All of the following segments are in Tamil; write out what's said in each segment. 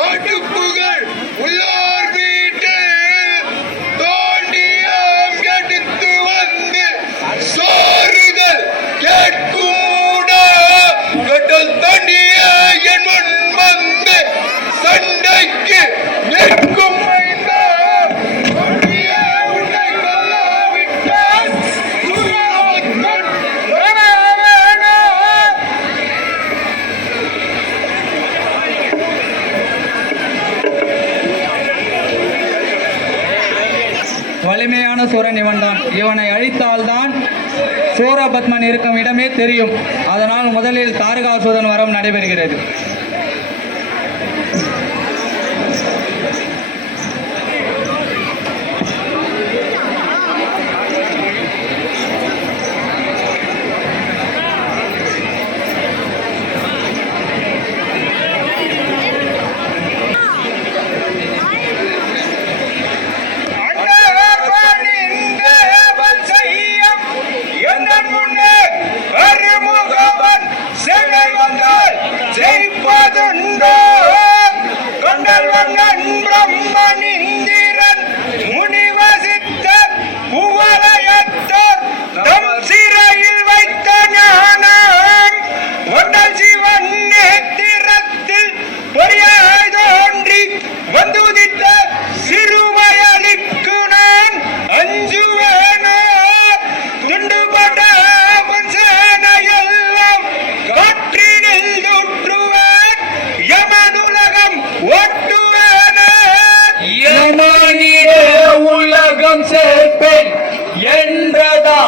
அடுப்புகள் உள்ளார் வீட்டில் தோண்டியம் எடுத்து வந்து சோறுகள் கேட்கும் கடல் தண்டிய என் முன் வந்து சண்டைக்கு நிற்கும் வலிமையான சூரன் இவன்தான். இவனை அழித்தால்தான் சூரபத்மன் இருக்கும் இடமே தெரியும். அதனால் முதலில் தாரகாசுரன் வரம் நடைபெறுகிறது. சேர்ப்பேன் என்றதா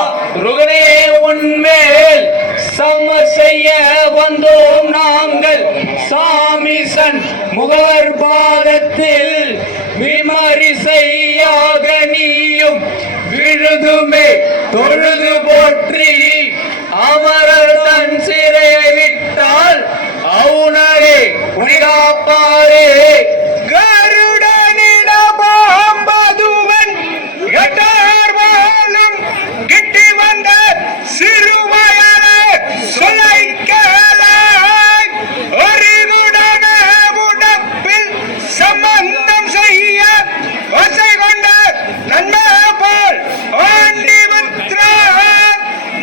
ருகனே உன்மேல் சம செய்ய வந்தோம் நாங்கள் சாமிசன் முகவர் பாதத்தில் விமரிசையாக நீயும் விழுதுமே தொழுது போற்றி அமரர் தன் சிறையை விட்டால் அவுணரே உனிகாப்பாரே கிட்டி வந்த சிறுவயன சொல்லை கேளாய் ஒருகுடன முடப்பில் சம்பந்தம் செய்ய வசை கொண்ட நன்மபால் ஆண்டிபுத்ர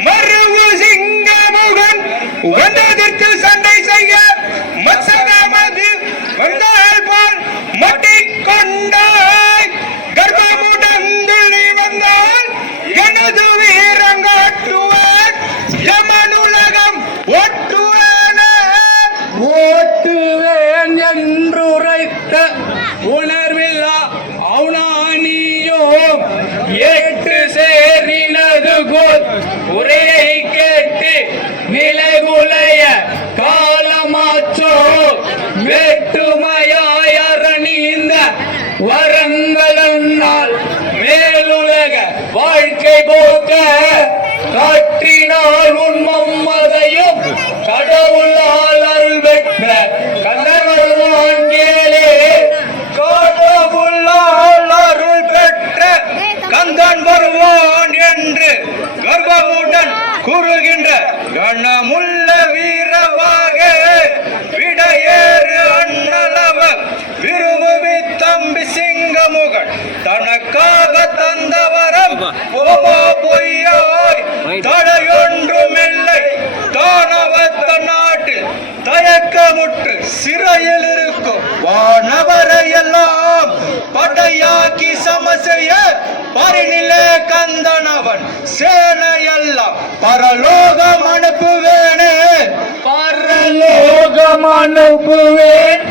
மருவு சிங்கமுகன் வந்ததற்கு சண்டை செய்ய மத்சகமது வந்தால் போல் மட்டிக்கொண்டாய் கர்ப்பமுடந்து நீ வந்தால் எனது வீரங்காட்டுவான் யமனுலகம் ஓட்டுவேன் என்றுரைத்த உணர்வில்லா அவுணானியோ எட்டு சேரினது கோல் உரையை கேட்டு நிலைகுலைய காலமாச்சோ வேட்டுமையாய் அரணீந்த வரங்களால் மேலுலக வாழ்க்கை போக்க காற்றினால் உன்மம்மதையும் கடவுளால் அருள் பெற்ற கந்தவர்மான்களே கடவுளால் அருள் பெற்ற கந்தன் வருவான் என்று கர்வமுடன் கூறுகின்ற கணமுள்ள வீரவாக விடையேறு அண்ணலவ விரும்பி தம்பி சிங்கமுகன் தனக்காக தந்தவரம் பொய்யாய் தடையொன்றுமில்லை தானவத்த நாட்டில் தயக்கமுற்று சிறையில் இருக்கும் வானவரை எல்லாம் படையாக்கி சமசெய்ய பரிநிலே கந்தனவன் சேனையெல்லாம் பரலோகம் அனுப்புவேனே பரலோகம் அனுப்புவேன்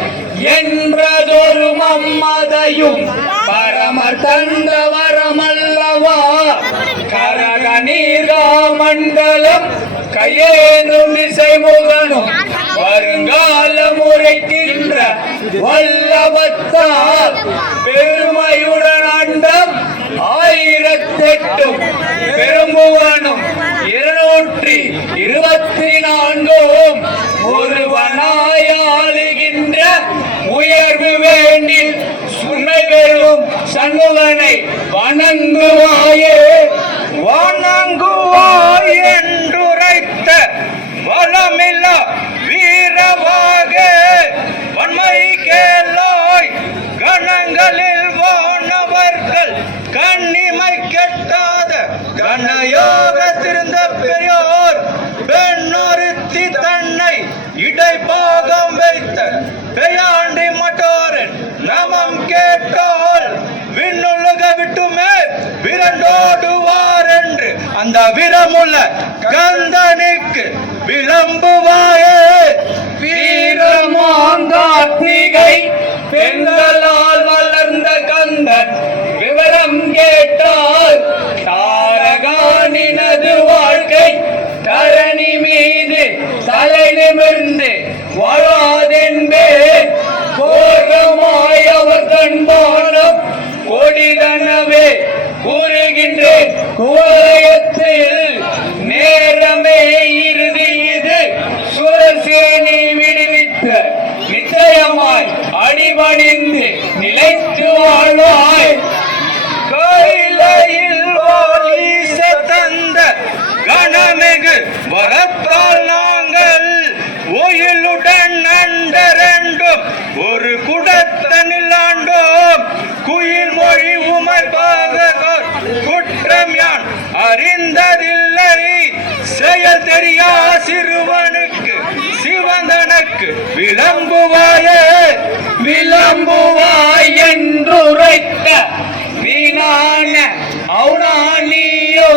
என்றதொரு மம்மதையும் பரமர் தந்த வரமல்லவா கரக நீரா மண்டலம் கையேனும் திசை முகனும் வருங்கால முறைக்கின்ற வல்லபத்தால் பெருமையுடன் அண்டம் 1008 பெரும்புவனும் 224 ஒருவனாயாளுகின்ற உயர்வு வேண்டில் சுமை பெறும் சண்முகனை வணங்குவாயே வணங்குவாய் என்றுரைத்த வளமில்லா வீரவாக வன்மை கேளா கணங்களில் வானவர்கள் கண்ணிமை கெட்டாத கணயோக திருந்த பெரியோர் பெண்ணொருத்தி தன்னை இடைப்பாகம் வைத்த பெயாண்டி மட்டோரன் நமம் கேட்டால் விண்ணுலக விட்டுமே விரண்டோடுவார் என்று அந்த விரமுள்ள கந்தனுக்கு விளம்புவாயே. வீரமாங்கார்த்திகை பெண்களால் வளர்ந்த கந்தன் விவரம் கேட்டால் தாரகானினது வாழ்க்கை தரணி மீது தலை நிமிர்ந்து வாழாதென்பே கோரமாய் அவர் கண்பானம் கொடிதனவே கூறுகின்றேன். கோலயத்தில் நேரமே இறுதி இது சுரசேனி விடுவித்த நிச்சயமாய் அடிபணிந்து நிலைத்து வாழ்வாய். கையிலையில் வாலீச தந்த கணமிகு வரத்தால் நாங்கள் ஒயிலுடன் அண்டரெண்டும் ஒரு குடத்தனில் ஆண்டோம். குயில் மொழி உமர்பாக குற்றம் யான் அறிந்ததில்லை. செயல் தெரியா சிறுவனுக்கு சிவந்தனுக்கு விளம்புவாயே. விளம்புவாய் என்றுரைத்த வீணான அவுனானியோ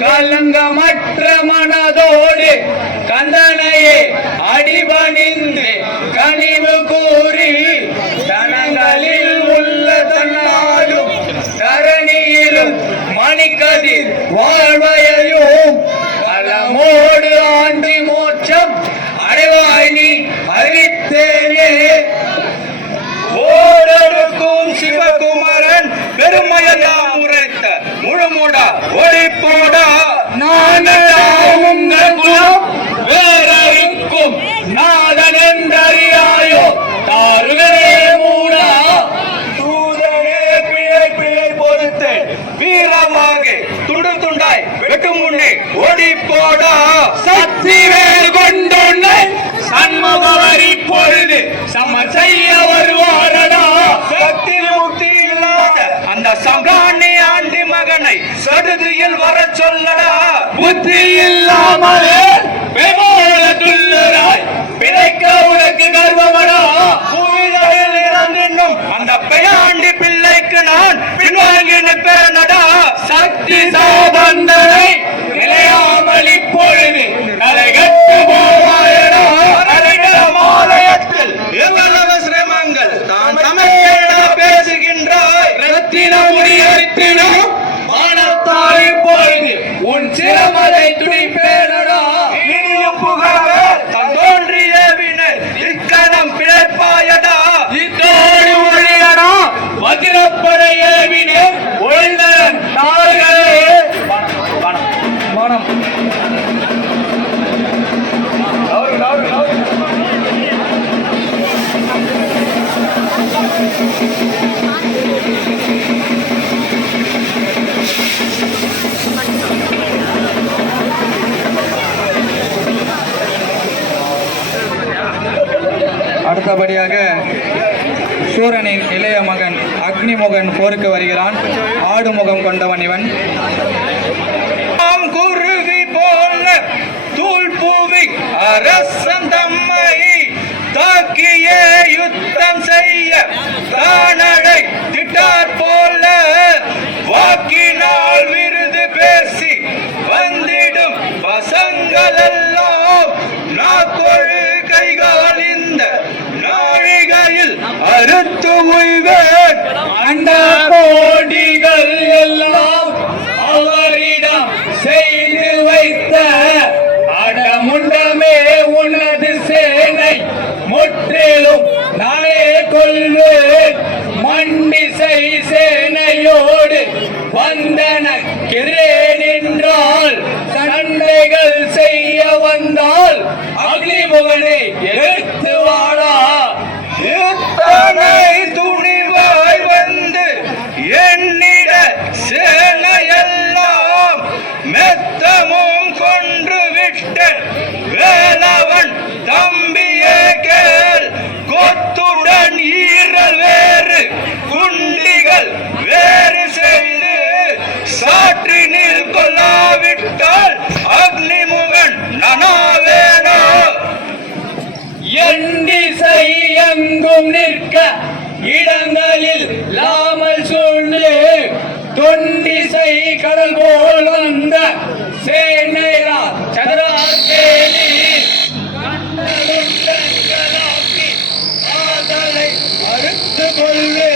கலங்கமற்ற மனதோடு கந்தனையே அடிபணிந்து கனிவு கூறி தனங்களில் உள்ள தன்னாலும் தரணியிலும் மணிக்கதிர் வாழ்வையும் களமோடு ஆண்டி மோட்சம் அடைவாய் நீ அறிவித்தேனே. ஓடடுக்கும் சிவகுமரன் பெருமையெல்லாம் உரைத்த முழுமுடா ஒளிப்போடா நான் உங்கள் குலம் வேறருக்கும் நாதன் என்றறியாயோ தாருகளே மூடா. தூதனே பிழை பிழை பொறுத்தேன் வீரமாக துண்டு துண்டாய் வெட்டும் முன்னே ஒளிப்போடா. சக்தி வேறு கொண்டுன்னை சண்முகவரி பொழுது சம செய்ய வருவாரடா. சக்தி முக்தி இல்லாத அந்த சங்காணி ஆண்டி மகனை சடுதியில் வர சொல்லடா. புத்தி இல்லாமலே பெருமாள துள்ளுராய் பிழைக்க உனக்கு கர்வமடா. புவியில் இறந்தின்னும் அந்த பெயாண்டி பிள்ளைக்கு நான் பின்வாங்கி நிற்பேனடா. சக்தி சாபந்தனை நிலையாமல் இப்பொழுது தலைகட்டு போவாயடா. ஆலயத்தில் எவ்வளவு சிரமங்கள் தான் சமைக்கடா பேசுகின்றாய். ரத்தின முடியத்தினம் மானத்தால் இப்பொழுது உன் சிரமலை துடிப்பேனடா. இனியும் புகழவே தன் தோன்றிய வினர் இக்கணம் பிழைப்பாயடா. இத்தோடு ஒழியடா வஜ்ரப்படை ஏவினே ஒழிந்தன் தார்களே. மனம் அடுத்தபடியாக சூரனின் இளைய மகன் அக்னிமுகன் போருக்கு வருகிறான். ஆடு முகம் கொண்டவன் இவன். குருவி போல தூள் பூவி அரசன் தம்மை தாக்கியே யுத்தம் செய்ய தானடை திட்டார் போல வாக்கினால் விருது பேசி வந்திடும் பசங்கள் எல்லாம் நாக்கொழு கைகால் இந்த நாழிகையில் அறுத்து உய்வேன். அண்ட கோடிகள் எல்லாம் அவரிடம் செய்து வைத்த அடமுண்டமே உனது சேனை முற்றிலும் நானே கொள்வேன். மண்டிசை சேனையோடு வந்தன கிரேன் என்றால் சண்டைகள் செய்ய வந்தால் அக்னிமுகனை எதிர்த்து வாடா. இத்தனை துணிவாய் வந்து என்னிட சேனையெல்லாம் மெத்தமும் கொன்று விட்ட வேலவன் தம்பியே கேள். கொத்துடன் ஈரல் வேறு இடங்களில் லாமல் சூழ்ந்து தொண்டிசை கடல் போல் வந்த சேனையா சதுராசேனி ஆதலை அறுத்து கொள்ளே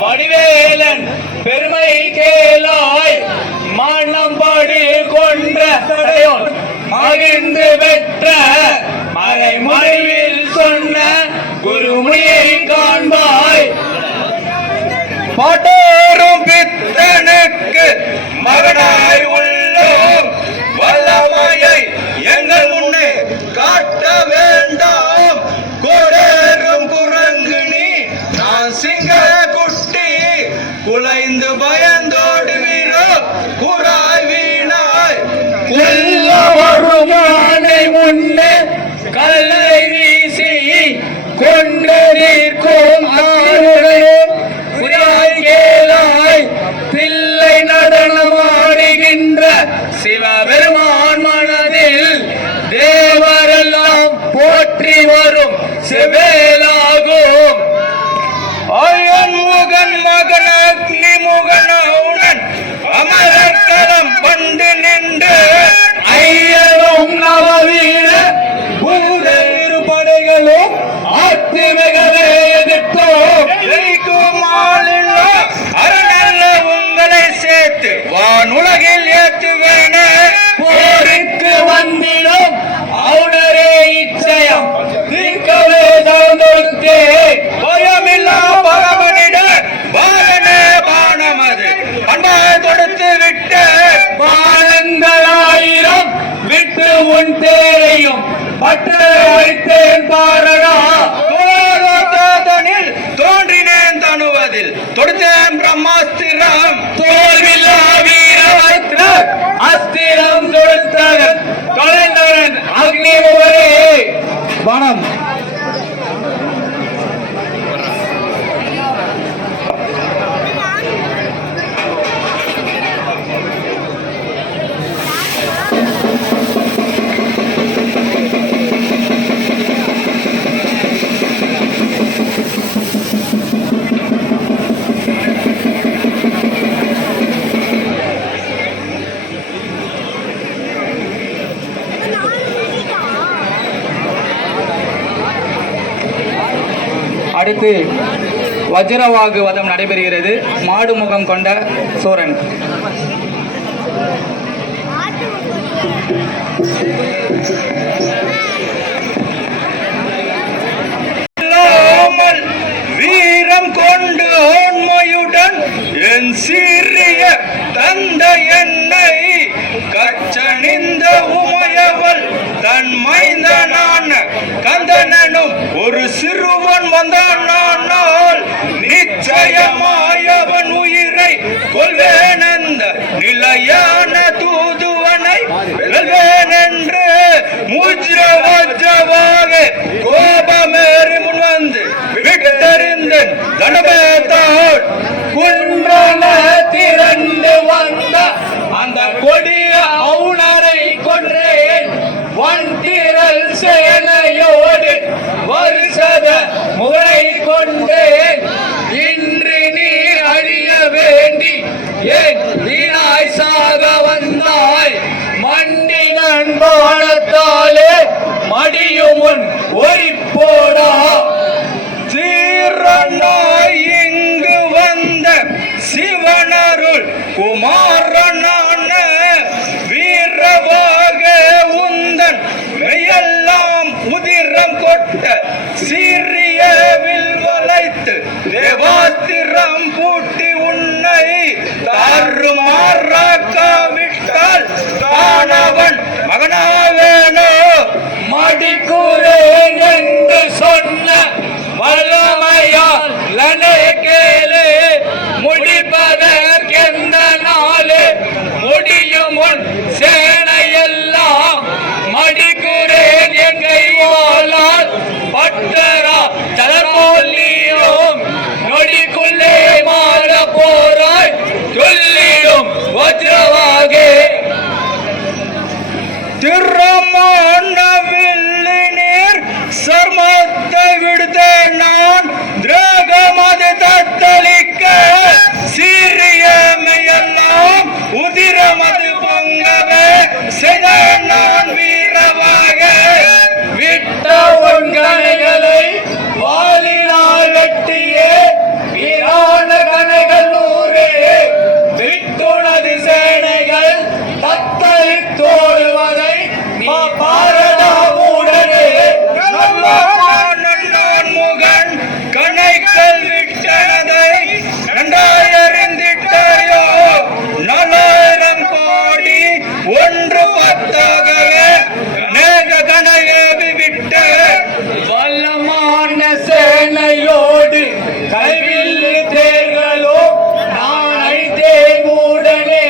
வடிவேலன் பெருமை கேளாய் மணம்படி கொன்ற தடையோன் மகிழ்ந்து பெற்ற மறைமறைவில் சொன்ன குருமுனியை காண்பாய் பாட்டோரும் பித்தனுக்கு மகனாய் உள்ளோம் வல்லமையை எங்கள் முன்னே காட்ட வேண்டாம் கோடேறும் குரங்கு நீ நான் சிங்க குட்டி குலைந்து பயந்தோடு வீரோ குறாய் வீணாய் வருமானை முன்னே கல்லை வீசி கொண்டு நிற்கும் ஆளுடைய புராய் கேளாய் பிள்ளை நடனமாடுகின்ற சிவபெருமான் மனதில் தேவரெல்லாம் போற்றி வரும் செவேலாகும் அயன் முகன் மகன் அக்னி முகனவுடன் அமரக்களம் பண்டு நின்று ஐயரும் நவவீர பூத இருபடைகளும் ஆத்திமிகவே எதிர்த்தோம் அரணல்ல உங்களை சேர்த்து வானுலகில் ஏற்றுவேன போருக்கு வந்திடும் அவனரே இச்சயம் தீர்க்கவே தந்தொடுத்தே பயமில்லா பகவனிட பாலனே பானமது அன்பா கொடுத்து விட்டு பாலங்களாயிரம் விட்டு உன் தேரையும் பற்ற வைத்தேன் பாரடா தோதனில் தோன்றினேன் தனுவதில் தொடுத்தேன் பிரம்மாஸ்திரம் தோல்வில்லா வீரவஸ்திர அஸ்திரம் தொடுத்தவன் தொலைந்தவன் அக்னி முகரே வனம் அடுத்து வஜ்ரவாகு வதம் நடைபெறுகிறது. மாடு முகம் கொண்ட சூரன். வீரம் கொண்டு ஆண்மையுடன் என் சீரிய தந்தை என்னை கச்சணிந்த உமையவள் தன் மைந்தனான கந்தனனும் ஒரு சிறுவன் வந்தான் நிச்சயமாயவன் உயிரை கொள்வேனந்த நிலையான தூதுவனை வெல்வேன் என்று முஜ்ரவஜ்ரவாக கோபமேறி முன் வந்து விட்டறிந்தன் தனபேத்தாள் குன்றன திரண்டு வந்த அந்த கொடிய அவுணரை கொன்றேன் வண்டிரல் சேனையோடு வருஷத முறை கொண்டேன் இன்று நீ அழிய வேண்டி ஏன் வீணாய் சாக வந்தாய் மண்டினன் பாடத்தாலே மடியும் முன் ஒரிப்போடா சீரனாய் இங்கு வந்த சிவனருள் குமாரனான வீரவாக உந்தன் மெய்யெல்லாம் உதிரம் கொட்ட சீரிய வில் வளைத்து தேவாத்திரம் பூட்டி உன்னை தாறுமாறாக்காவிட்டால் சர்மத்தை விடுத்தேன் நான் திரேகமது தத்தளிக்க சீரியமையெல்லாம் உதிரமது பொங்கவே செய்த நான் வீரவாக விட்ட உண்கணைகளை வாலினால் வெட்டியே வீரான கணைகள் நூறு விட்டுணது சேனைகள் தத்தளித்தோடுவதை நீ பாரடா உடனே நான் முகன் கணைகள் விட்டதை நன்றாயறிந்திட்டாயோ 4000 கோடி ஒன்று பத்தாகவே அநேக கணையேவி விட்டு வல்லமான சேனையோடு கைவில்லு தேர்களோ நானை தேவுடனே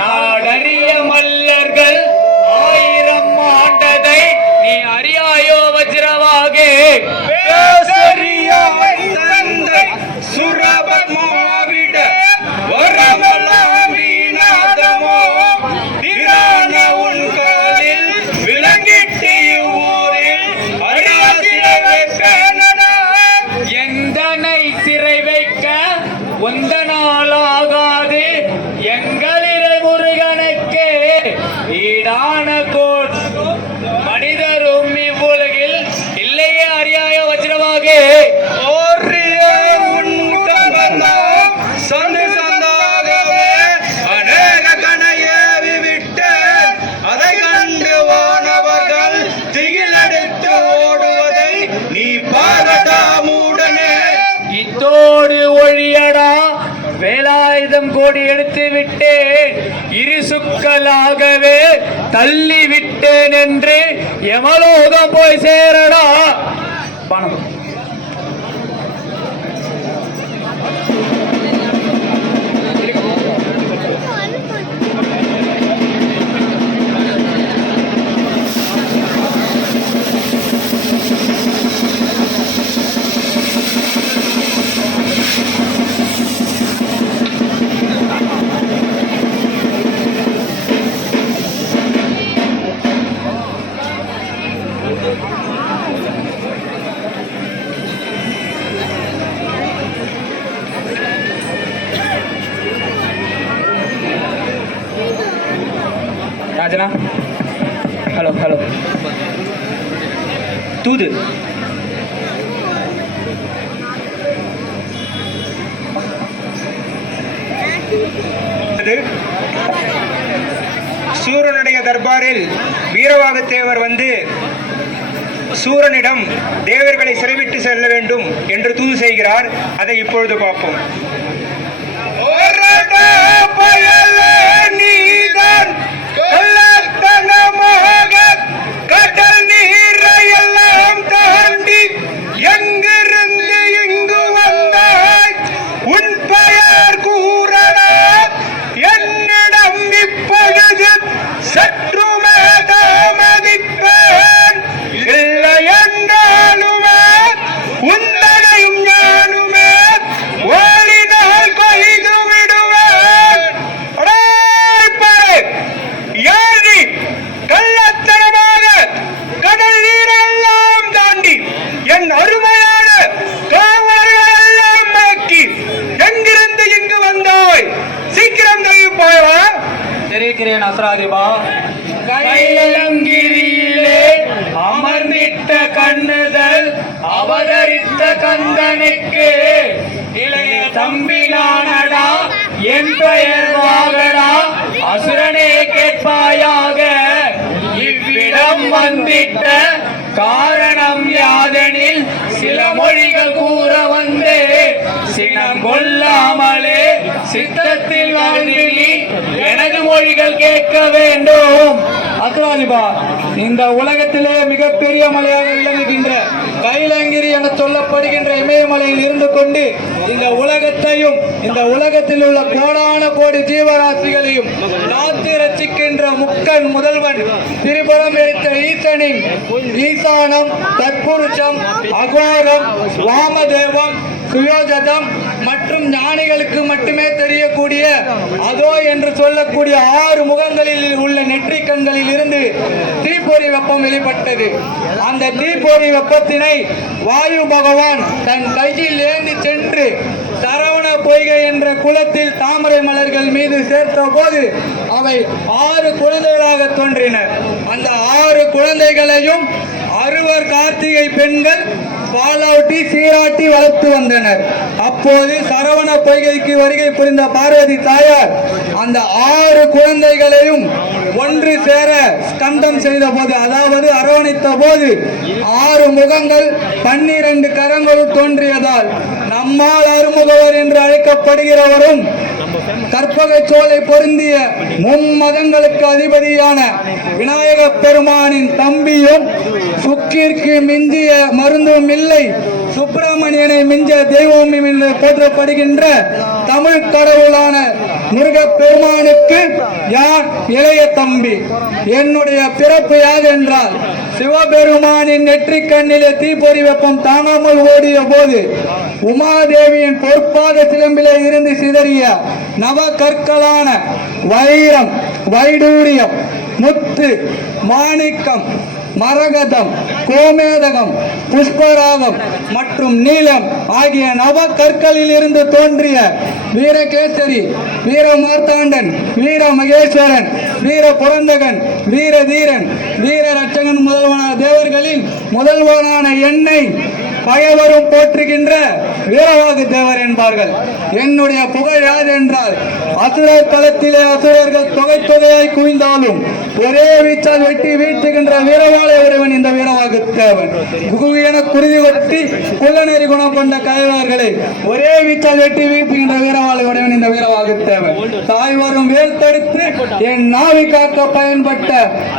நாடறிய மல்லர்கள் 1000 ஆண்டதை நீ அறியாயோ வஜ்ரவாகே தந்தை சுரபத்மாவிட வரமலாம் வீணாதமோ வீரான உன் காலில் விளங்கிட்டு ஊரில் எந்தனை சிறை வைக்க உந்த நாளாகாது எங்களிரை முருகனுக்கு ஈடான கோட் மனிதரும் இவ்வுலகில் இல்லையே அறியாய வஜ்ரவாகே சந்து சந்தாகவே அநேக கணையேவி விட்டு அதை கண்டு வானவர்கள் திகிலடித்து ஓடுவதை நீ பாரடா மூடனே இத்தோடு ஒழியடா வேலாயுதம் கோடி எடுத்து விட்டேன் இரு சுக்கலாகவே தள்ளி விட்டேன் என்று எமலோகம் போய் சேரடா பணம் ராஜனா ஹலோ தூது சூரனுடைய தர்பாரில் வீரவாகத்தேவர் வந்து சூரனிடம் தேவர்களை சிறைவிட்டு செல்ல வேண்டும் என்று தூது செய்கிறார். அதை இப்பொழுது பார்ப்போம். நீதான் கடல் நீரையெல்லாம் தாண்டி எங்கிருந்து இங்கு வந்தாய் உன் பெயர் கூறடா என்னிடம் இப்பொழுது சற்றுமே தாமதிப்பேன் இல்லை என்றாலுமே உந்தனையும் ஞானுமே ஓடினால் கொய்து விடுவேன். ஏறி கள்ளத்தனமாக கடல் நீரெல்லாம் தாண்டி என் அருமையான காவலர்கள் எல்லாம் நோக்கி எங்கிருந்து இங்கு வந்தாய் சீக்கிரம் தள்ளி போயவா. தெரிவிக்கிறேன் அசராதிபா. கைலங்கிரியிலே அமர்ந்திட்ட கண்ணுதல் அவதரித்த கந்தனுக்கு இளைய தம்பினானடா என் பெயர் வாகடா அசுரனே கேட்பாயாக. இவ்விடம் வந்திட்ட காரணம் யாதெனில் சில மொழிகள் கூற வந்தே சினம் கொள்ளாமலே சித்தத்தில் வாழ்ந்து நீ எனது மொழிகள் கேட்க வேண்டும். அக்ராதிபா, இந்த உலகத்திலே மிகப்பெரிய மலையாக விளங்குகின்ற கைலங்கிரி என சொல்லப்படுகின்ற இமயமலையில் இருந்து கொண்டு இந்த உலகத்தையும் இந்த உலகத்தில் உள்ள கோடான கோடி ஜீவராசிகளையும் காத்து ரசிக்கின்ற முக்கன் முதல்வன் திரிபுரம் எடுத்த ஈசனின் ஈசானம் தத்புருஷம் அகோரம் வாமதேவம் சுயோஜதம் மற்றும் ஞானிகளுக்கு மட்டுமே தெரியக்கூடிய அதோ என்று சொல்லக்கூடிய 6 முகங்களில் உள்ள நெற்றி நெற்றிக்கண்களில் இருந்து தீப்பொறி வெப்பம் வெளிப்பட்டது. அந்த தீப்பொறி வெப்பத்தினை வாயு பகவான் தன் கையில் ஏந்தி சென்று சரவண பொய்கை என்ற குளத்தில் தாமரை மலர்கள் மீது சேர்த்த போது அவை 6 குழந்தைகளாக தோன்றின. அந்த 6 குழந்தைகளையும் 60 கார்த்திகை பெண்கள் பாலாட்டி சீராட்டி வளர்த்து வந்தனர். அப்போது சரவண பொய்கைக்கு வருகை புரிந்த பார்வதி தாயார் அந்த 6 குழந்தைகளையும் ஒன்று சேர ஸ்கந்தம் செய்த போது, அதாவது அரவணைத்த போது 6 முகங்கள் 12 கரங்கள் தோன்றியதால் நம்மால் அருமுகவர் என்று அழைக்கப்படுகிறவரும் கற்பக சோலை பொருந்திய மும்மதங்களுக்கு அதிபதியான விநாயக பெருமானின் தம்பியும் சுக்கிற்கு மிஞ்சிய மருந்தும் இல்லை, சுப்பிரமணியனை மிஞ்ச தெய்வம் என்று போற்றப்படுகின்ற தமிழ் கடவுளான முருகப் பெருமானுக்கு யார் இளைய தம்பி. என்னுடைய பிறப்பு யாது என்றால், சிவபெருமானின் நெற்றிக் கண்ணிலே தீப்பொறி வெப்பம் தாங்காமல் ஓடிய போது உமாதேவியின் பொற்பாத சிலம்பிலே இருந்து சிதறிய நவ கற்களான வைரம், வைடூரியம், முத்து, மாணிக்கம், மரகதம், கோமேதகம், புஷ்பராகம் மற்றும் நீலம் ஆகிய நவ கற்களில் இருந்து தோன்றிய வீரகேசரி, வீரமார்த்தாண்டன், வீர மகேஸ்வரன், வீர புரந்தகன், வீர தீரன், வீர ரட்சகன் முதல்வனான தேவர்களின் முதல்வனான என்னை பயவரும் போற்றுகின்ற வீரவாகு தேவர் என்பார்கள். என்னுடைய புகழ் யாது என்றால், அசுரர் களத்திலே அசுரர்கள் தொகை தொகையாய் குவிந்தாலும் ஒரே வீச்சால் வெட்டி வீழ்த்துகின்ற வீரவாளை உடையவன் இந்த வீரவாகு தேவன். குகுவியன குருதி கொட்டி குள்ளநெறி குணம் கொண்ட கயவர்களை ஒரே வீச்சால் வெட்டி வீழ்த்துகின்ற வீரவாளை உடையவன் இந்த வீரவாகு தேவன். தாய் வரும் வேல் தடுத்து என் நாவி காக்க பயன்பட்ட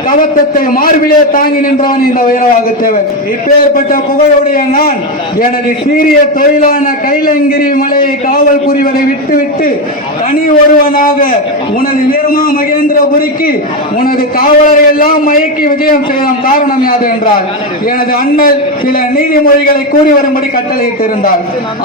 கவத்தத்தை மார்பிலே தாங்கி நின்றவன் இந்த வீரவாகு தேவன். இப்பேற்பட்ட புகழுடைய நான் எனது சீரிய தொழிலான கைலங்கிரி மலையை காவல் புரிவதை விட்டுவிட்டு தனி ஒருவனாக உனது வீரமா மகேந்திரபுரிக்கு உனது காவலரை எல்லாம் மயக்கி விஜயம் செய்தான் காரணம் யாது என்றால், எனது அண்ணல் சில நீதிமொழிகளை கூறி வரும்படி கட்டளையிட்டிருந்தார்.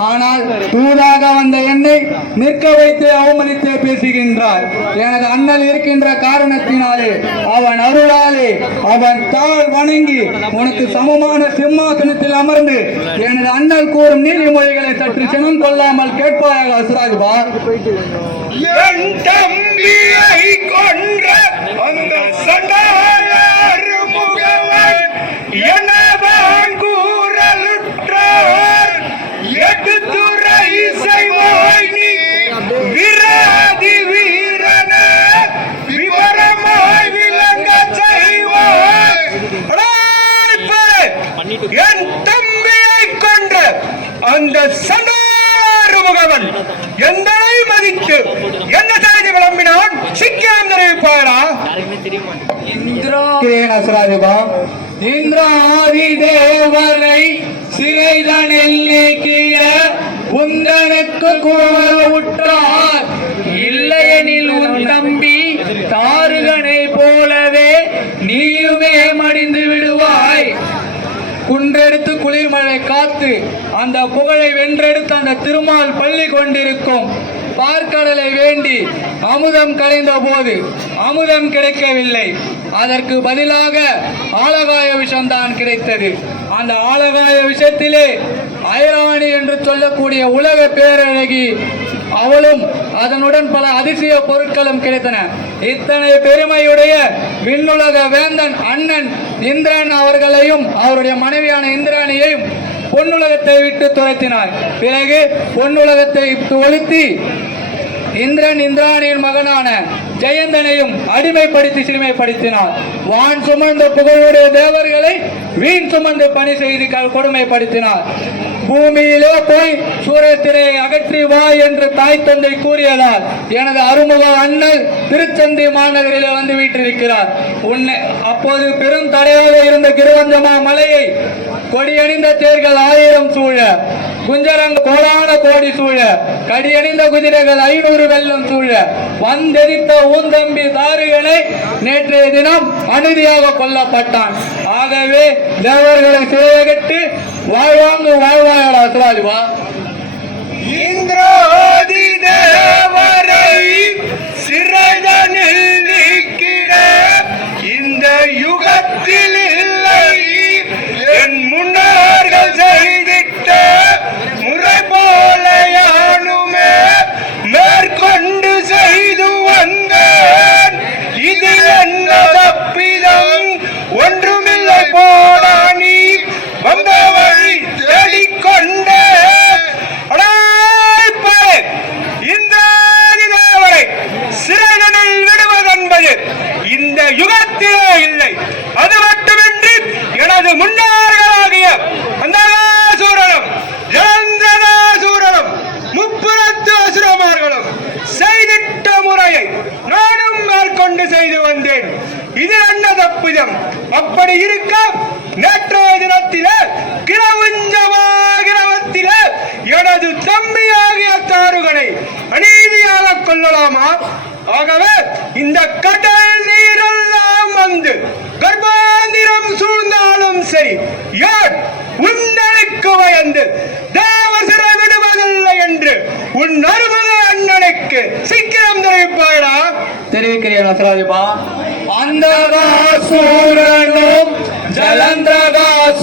ஆனால் தூதாக வந்த என்னை நிற்க வைத்து அவமதித்தே பேசுகின்றார். எனது அண்ணல் இருக்கின்ற காரணத்தினாலே அவன் அருளாலே அவன் தாழ் வணங்கி உனக்கு சமமான சிம்மாசனத்தில் அமர்ந்து எனது அண்ணல் கூறும் நீதிமொழிகளை சற்று சினம் கொள்ளாமல் கேட்பாயாக. அசுராகுபா, என் தம்பியை கொன்ற அந்த சண்டாளர் முகவன் எனவான் கூறலுற்றார் எடுத்துரை செய்வாய் நீ விராதி வீரன விவரமாய் விளங்க செய்வாய். என் தம்பியை கொன்ற அந்த சண்டாளர் முகவன் எந்தனை மதித்து என்ன செய்தி விளம்பினான் சிக்கியம் தெரிவிப்பாரா? இந்திராதி தேவரை சிறைதனில் நீக்கிய உந்தனுக்கு கூற உற்றார் இல்லையெனில் உன் தம்பி தாருகனை போலவே நீயுமே மடிந்து விடுவாய். குன்றெடுத்து குளிர்மழை காத்து அந்த புகழை வென்றெடுத்து அந்த திருமால் பள்ளி கொண்டிருக்கும் பார்க்கடலை வேண்டி அமுதம் கலைந்த போது அமுதம் கிடைக்கவில்லை. அதற்கு பதிலாக ஆலகாய விஷம்தான் கிடைத்தது. அந்த ஆலகாய விஷத்திலே ஐராணி என்று சொல்லக்கூடிய உலக பேரழகி அவளும் அதனுடன் பல அதிசய பொருட்களும் கிடைத்தன. இத்தனை பெருமையுடைய விண்ணுலக வேந்தன் அண்ணன் இந்திரன் அவர்களையும் அவருடைய மனைவியான இந்திராணியையும் பொன்னுலகத்தை விட்டு துரத்தினார். பிறகு பொன்னுலகத்தை ஒழுத்தி இந்திரன் இந்திராணியின் மகனான ஜெயந்தனையும் அடிமைப்படுத்தி சிறுமைப்படுத்தினார். வான் சுமந்த புகழுடைய தேவர்களை வீண் சுமந்து பணி செய்து கொடுமைப்படுத்தினார். பூமியிலே போய் சூரத்திரையை அகற்றி வா என்று தாய் தந்தை கூறியதால் எனது அருமுக அண்ணல் திருச்சந்தி மாநகரிலே வந்து வீற்றிருக்கிறார். உன்னை அப்போது பெரும் தடையாக இருந்த கிருவஞ்சமா மலையை கொடியணிந்த தேர்கள் 1000 சூழ, குஞ்சரங்க கோடான கோடி சூழ, கடியணிந்த குதிரைகள் 500 வெள்ளம் சூழ வந்தெரித்த ஊந்தம்பி தாருகனை நேற்றைய தினம் அநீதியாக கொல்லப்பட்டான். ஆகவே தேவர்களை சேகட்டு வாழ்வாங்கு வாழ்வாயடா அசுராஜிவா. இந்திராதி தேவரை சிறைதனில் நீக்கிட இந்த யுகத்திலே இல்லை. அது மட்டுமின்றி எனது முன்னோர்களாகிய அந்தகாசூரனும் ஜலந்திரகாசூரனும் முப்புறத்து அசுரமார்களும் செய்திட்ட முறையை நானும் மேற்கொண்டு செய்து வந்தேன். இது என்ன தப்பிதம்? அப்படி இருக்க நேற்றைய தினத்திலே கிரவத்திலே எனது தம்பியாகிய தாருகனை அநீதியாக கொள்ளலாமா? ஆகவே இந்த கடல் நீரெல்லாம் வந்து கர்ப்பாந்திரம் சூழ்ந்தாலும் சரி, யார் உன்னனுக்கு பயந்து தேவசிறை விடுவதில்லை என்று உன் அருமக அண்ணனுக்கு சீக்கிரம் தெரிவிப்பாயா? தெரிவிக்கிறேன் அசராதிபா. அந்தகாசூரனும் ஜலந்திரகாசூரனும்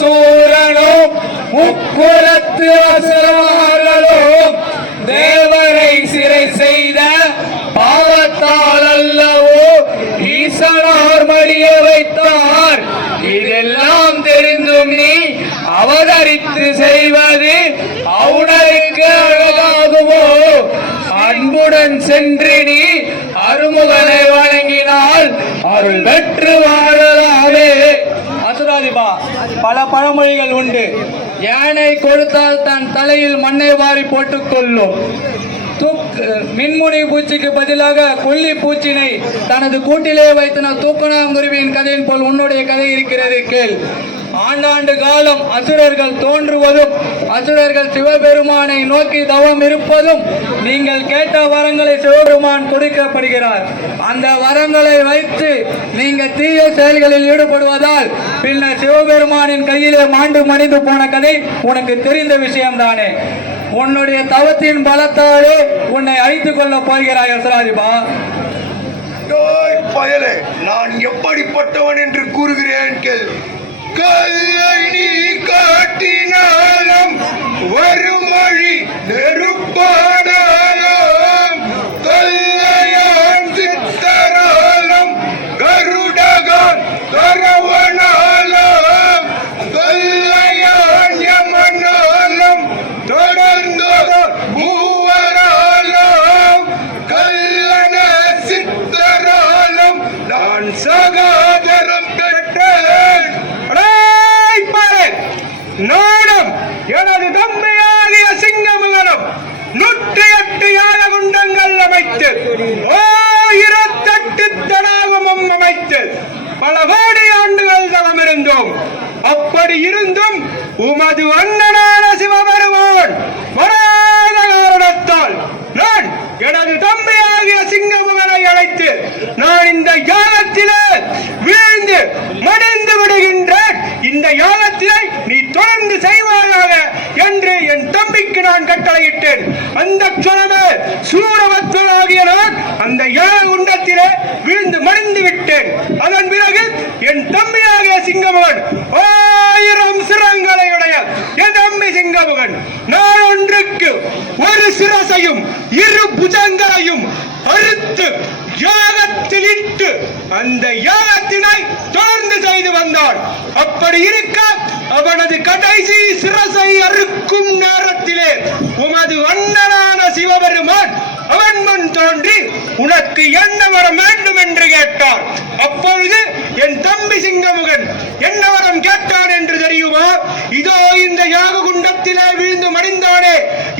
முக்குலத்து அசுரர்களும் தேவரை சிறை செய்த பாவத்தால் அல்லவோ ஈசனார் மடிய வைத்தார். இதெல்லாம் தெரிந்தும் நீ அவதரித்து செய்வது அவுணருக்கு அழகாகுமோ? அன்புடன் சென்று நீ அருமுகனை வழங்கினால் அருள் பெற்று வாழலாமே. அசுராதிபா, பல பழமொழிகள் உண்டு. யானை கொடுத்தால் தன் தலையில் மண்ணை வாரி போட்டுக் கொள்ளும். மின்முனி பூச்சிக்கு பதிலாக கொல்லி பூச்சினை தனது கூட்டிலே வைத்தன தூக்கணாங்குருவியின் கதையின் போல் உன்னுடைய கதை இருக்கிறது, கேள். ஆண்டாண்டு காலம் அசுரர்கள் தோன்றுவதும் அசுரர்கள் சிவபெருமானை நோக்கி தவம் இருப்பதும் நீங்கள் கேட்ட வரங்களை சிவபெருமான் கொடுக்கப்படுகிறார். அந்த வரங்களை வைத்து நீங்கள் தீய செயல்களில் ஈடுபடுவதால் பின்னர் சிவபெருமானின் கையிலே மாண்டு மடிந்து போன கதை உனக்கு தெரிந்த விஷயம்தானே. உன்னுடைய தவத்தின் பலத்தாலே உன்னை அழித்துக் கொள்ளப் போகிறாய் அசுராதிபா. பயலே, நான் எப்படிப்பட்டவன் என்று கூறுகிறேன் கேள். கல்லை நீ காட்டினாலும் வருமொழி நெருப்பானாலும் கல்லையான் சித்தராலும் கருடகான் கரவனாலும் கல்லையான் யமனாலும் தொடர்ந்தோர் மூவராலும் கல்லன சித்தராலும் நான் சகாதரம் பெற்றேன். நானும் எனது தம்பியாகிய சிங்கமுகனும் 108 யாக குண்டங்கள் அமைத்து 1008 தடாகமும் அமைத்து பல கோடி ஆண்டுகள் தவம் இருந்தோம். அப்படி இருந்தும் உமது அண்ணனான சிவபெருமான் வராத காரணத்தால் நான் எனது தம்பியாகிய சிங்கமுகனை அழைத்து நான் இந்த யாகத்திலே வீழ்ந்து மடிந்து விடுகின்றேன். இந்த யாகத்திலே நீ தொடர்ந்து செய்வாயாக என்று என் தம்பிக்கு நான் கட்டளையிட்டேன். அந்த க்ஷணமே சூரபத்மனாகிய நான் அந்த யாக குண்டத்திலே வீழ்ந்து மடிந்து விட்டேன். அதன் பிறகு என் தம்பியாகிய சிங்கமுகன் 1000 சிரங்களை உடைய என் தம்பி சிங்கமுகன் நான் ஒன்றுக்கு ஒரு சிரசையும் 2 புஜங்களையும் அறுத்து யாகத்தில் இட்டு அந்த யாகத்தினை தொடர்ந்து செய்து வந்தான். அப்படி இருக்க அவனது கடைசி சிரசை அறுக்கும் நேரத்திலே உமது அண்ணனான சிவபெருமான் அவன் முன் தோன்றி உனக்கு என்ன வரம் வேண்டும் என்று கேட்டான். அப்பொழுது என் தம்பி சிங்கமுகன் என்ன வரம் கேட்டான் என்று தெரியுமா? இதோ இந்த யாக குண்டத்திலே வீழ்ந்து மடிந்தானே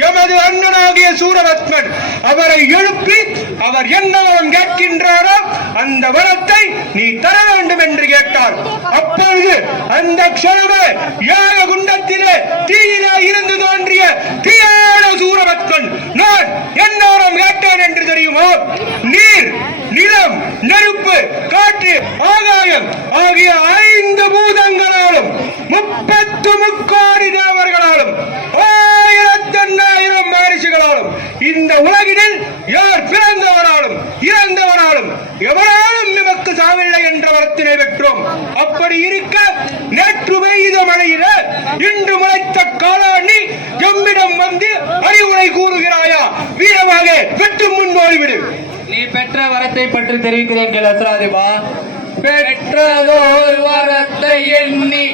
எமது அண்ணனாகிய சூரபத்மன், அவரை எழுப்பி அவர் என்ன வரம் கேட்கின்றாரோ அந்த வரத்தை நீ தர வேண்டும் என்று கேட்டார். அப்பொழுது அந்த க்ஷணமே யாக குண்டத்திலே தீயிலே இருந்து தோன்றிய தீயான சூரபத்மன் நான் என்ன வரம் கேட்டேன் என்று தெரியுமா? நீர், நிலம், நெருப்பு, காற்று, ஆகாயம் ஆகிய 5 பூதங்களாலும் 33 தேவர்களாலும் 1008 மகரிஷிகளாலும் இந்த உலகினில் யார் பிறந்தவனாலும் இறந்தவனாலும் எவனாலும் நமக்கு சாவில்லை என்ற வரத்தினை பெற்றோம். அப்படி இருக்க நேற்று பெய்த மழையில இன்று முளைத்த காலாணி எம்மிடம் வந்து அறிவுரை கூறுகிறாயா? வீரமாக வெட்டு முன் ஓடிவிடு. நீ பெற்ற வரத்தை பற்றி தெரிவிக்கிறேன் அசுராதிபா. பெற்றதோர் வரத்தை வார்த்தை எண்ணி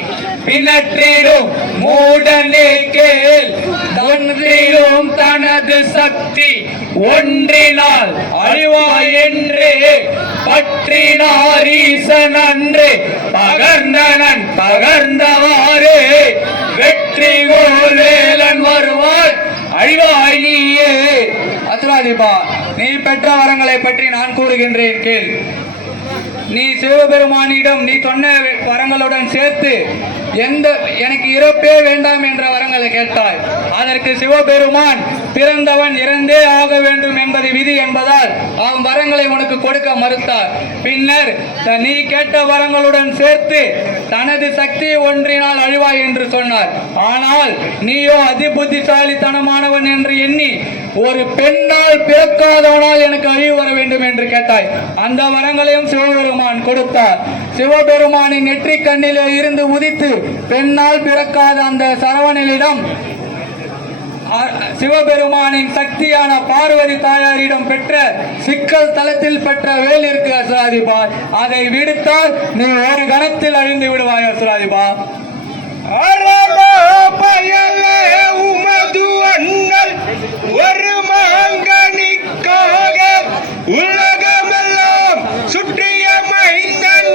பிணற்றிடும் மூடனே கேள் தன்றிலும் தனது சக்தி ஒன்றினால் அழிவாய் என்றே பற்றினார் ஈசன் அன்று பகர்ந்தனன் பகர்ந்தவாறு வெற்றி வேலன் வருவாய் அழிவாய் நீயே. அசுராதிபா, நீ பெற்ற வரங்களை பற்றி நான் கூறுகின்றேன் கேள். நீ சிவபெருமானிடம் நீ சொன்ன வரங்களுடன் சேர்த்து எனக்கு இறப்பே வேண்டாம் என்ற வரங்களை கேட்டாய். அதற்கு சிவபெருமான் பிறந்தவன் இறந்தே ஆக வேண்டும் என்பது விதி என்பதால் அவன் வரங்களை உனக்கு கொடுக்க மறுத்தார். பின்னர் நீ கேட்ட வரங்களுடன் சேர்த்து தனது சக்தி ஒன்றினால் அழிவாய் என்று சொன்னார். ஆனால் நீயோ அதிபுத்திசாலித்தனமானவன் என்று எண்ணி ஒரு பெண்ணால் பிறக்காதவனால் எனக்கு அழிவு வர வேண்டும் என்று கேட்டாய். அந்த வரங்களையும் சிவபெருமான் கொடுத்தார். சிவபெருமானின் நெற்றி கண்ணிலே இருந்து உதித்து பெண்ணால் பிறக்காத அந்த சரவணனிடம் சிவபெருமானின் சக்தியான பார்வதி தாயாரிடம் பெற்ற சிக்கல் தலத்தில் பெற்ற வேல் இருக்கு அசுராதிபா. அதை விடுத்தால் நீ ஒரு கணத்தில் அழிந்து விடுவாய் அசுராதிபா. உமது அண்ணல் ஒரு மாங்கனிக்காக உலகமெல்லாம் சுற்றிய மைந்தன்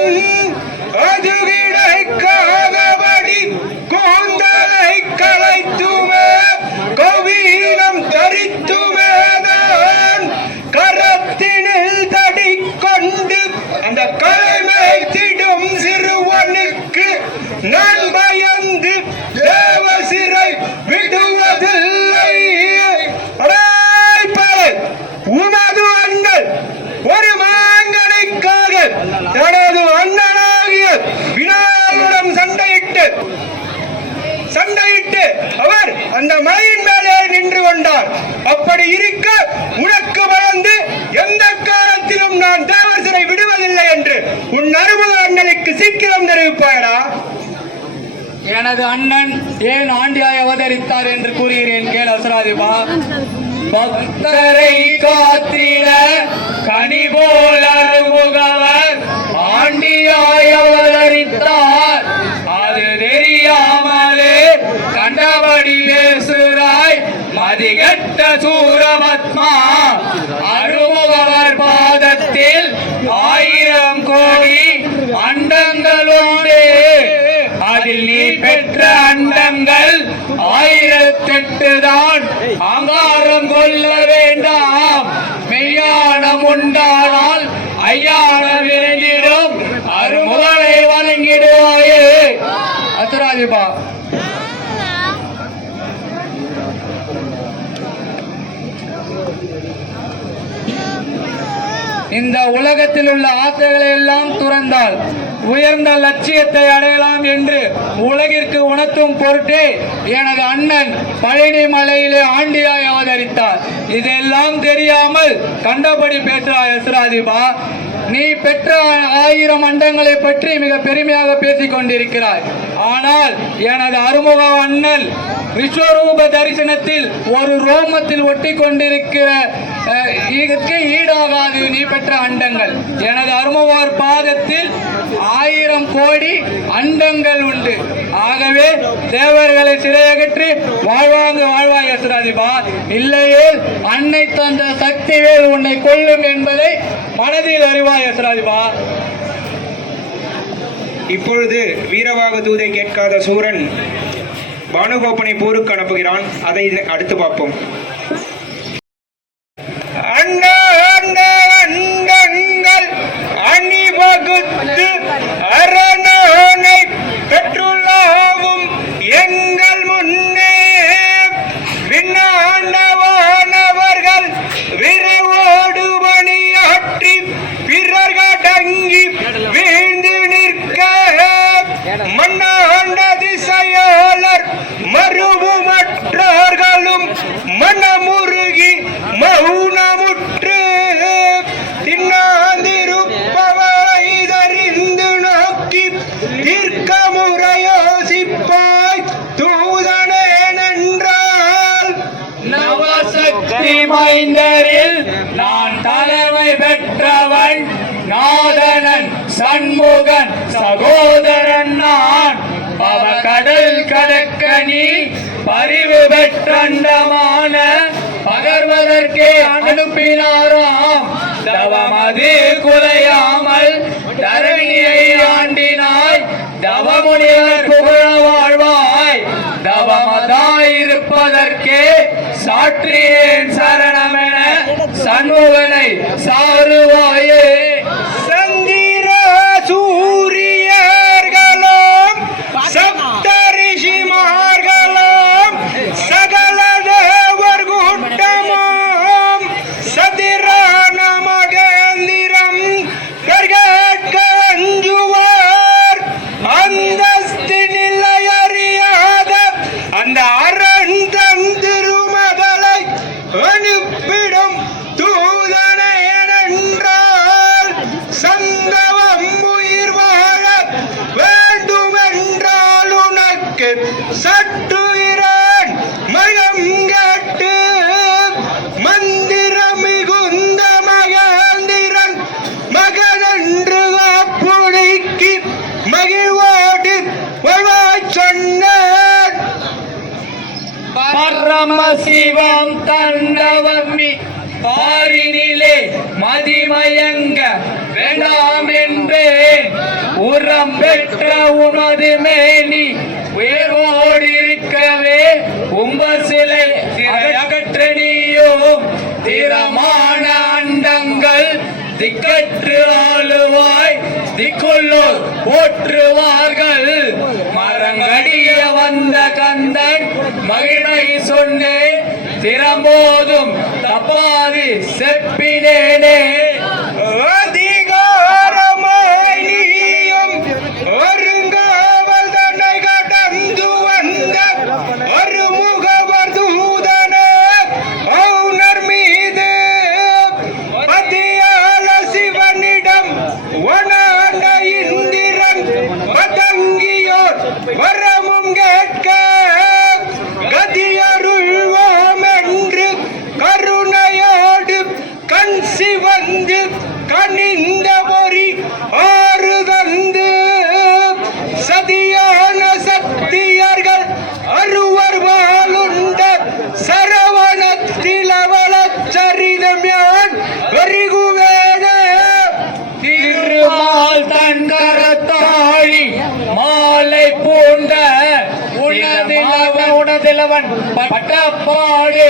அது கிடைக்காதபடி கூந்தலை களைத்துமே கவீனம் தரித்துமேதான் கரத்தினில் தடி கொண்டு அந்த கலைமை திடும் சிறுவனுக்கு நான் பயந்து தேவ சிறை விடுவதில்லை. உமது அண்ணல் ஒரு மாங்கனைக்காக தனது அண்ணனாகிய விநாயகரிடம் சண்டையிட்டு அவர் அந்த மலையின் மேலே நின்று கொண்டார். அப்படி இருக்க உனக்கு பயந்து எந்த காலத்திலும் நான் தேவர் சிறை விடுவதில்லை என்று உன் அருமக அண்ணனுக்கு சீக்கிரம் தெரிவிப்பாயடா. எனது அண்ணன் ஏன் ஆண்டியாய் அவதரித்தார் என்று கூறுகிறேன் கேள் அசுராதிபா. பக்தரை காத்திட கனி போல முகவர் ஆண்டியாய் அவதரித்தார். அது தெரியாமலே கண்டபடி பேசுகிறாய் மதிகட்ட சூரபத்மா. அருமுகவர் பாதத்தில் 1000 கோடி அண்டங்கள் உண்டு. அதில் நீ பெற்ற அண்டங்கள் 1008 தான். அங்காரம் கொள்ள வேண்டாம். மெய்யானம் உண்டானால் ஐயானம் விரைந்திடும். அருமுகலை வணங்கிடுவாயே அசுராதிபா. இந்த உலகத்தில் உள்ள ஆசைகளை எல்லாம் துறந்தால் உயர்ந்த லட்சியத்தை அடையலாம் என்று உலகிற்கு உணர்த்தும் பொருட்டே எனது அண்ணன் பழனி மலையிலே ஆண்டியாய் அவதரித்தார். இதெல்லாம் தெரியாமல் கண்டபடி பேசுகிறாய் அசுராதிபா. நீ பெற்ற 1000 அண்டங்களை பற்றி மிக பெருமையாக பேசிக் கொண்டிருக்கிறாய். ஆனால் எனது அருமுக அண்ணல் விஸ்வரூப தரிசனத்தில் ஒரு ரோமத்தில் ஒட்டி கொண்டிருக்கிற இதற்கு ஈடாகாது நீ பெற்ற அண்டங்கள். எனது அருமவார் பாதத்தில் 1000 கோடி அண்டங்கள் உண்டு. ஆகவே தேவர்களை சிறையகற்றி வாழ்வாங்கு வாழ்வாய் அசுராதிபா. இல்லையே அன்னை தந்த சக்திவேல் உன்னை கொல்லும் என்பதை மனதில் அறிவாய் அசுராதிபா. இப்பொழுது வீரவாக தூதை கேட்காத சூரன் பானுகோப்பனை போருக்கு அனுப்புகிறான். அதை அடுத்து பார்ப்போம். அண்டங்கள் அணிவகுத்து அரணானை பெற்றுள்ளாவும் எங்கள் முன்னே விண்ணாண்டவானவர்கள் விரைவோடு பணியாற்றி பிறர்கடங்கி வீழ்ந்து நிற்க மண்ணாண்ட திசையாளர் மறுபு மற்றவர்களும் மண் சண்முகன் சகோதரன் நான் பவ கடல் கடக்க நீ பரிவு பெற்றண்டமான பகர்வதற்கே அனுப்பினாராம் தவமது குலையாமல் தரணியை ஆண்டினாய் தவமுனிவர் புகழ வாழ்வாய் தவமதாயிருப்பதற்கே சாற்றியேன் சரணமென சண்முகனை சாருவாயே. சந்திர சூரியர்களும் சப்தரிஷிமார்களும் சகல தேவர் கூட்டமும் சதிரான மகேந்திரம் கர்கட்க அஞ்சுவார் அந்தஸ்து நிலையறியாத அந்த அரண் தந்திருமகளை அனுப்பிடும் தூதனை என்றால் சந்தவம் உயிர் வாழ வேண்டுமென்றால் உனக்கு சட்டுயிரன் மயம் கேட்டு மந்திர மிகுந்த மகேந்திரன் மகனென்று அப்புடிக்கு மகிழ்வோடு வாழ்வாய்ச் சொன்னான். பரமசிவம் தண்டவம்மி பாரினிலே மதிமயங்க வேண்டாம் என்றேன் உரம் பெற்ற உமது மேனி உயர்வோடிருக்கவே உம்ப சிலை அகற்ற நீயும் திறமான அண்டங்கள் திக்கற்று ஆளுவாய் திக்குள்ளோர் போற்றுவார்கள் மரங்கடிய வந்த கந்தன் மகிமை சொன்னேன் திறம்போதும் தப்பாது செப்பினேனே. அதிகாரமாய் நீயும் ஒருங்காவல் தன்னை கடந்து வந்த அருமுகவர் தூதனே அவுணர் மீது பதியால சிவனிடம் வனாண்ட இந்திரன் பதங்கியோர் வரமும் கேட்க கதியருள்வோம் என்று கருணையோடு கண் சிவந்து கனிந்த பொறி ஆறு தந்து சதியான சக்தியர்கள் அருவர் வாழுண்ட சரவணத்தில் அவளச் சரிதம் யான் வெறிகுவேனே. திருமால் தன் கரத்தாழி மாலை பூண்ட உணதிலவன் பட்டப்பாடு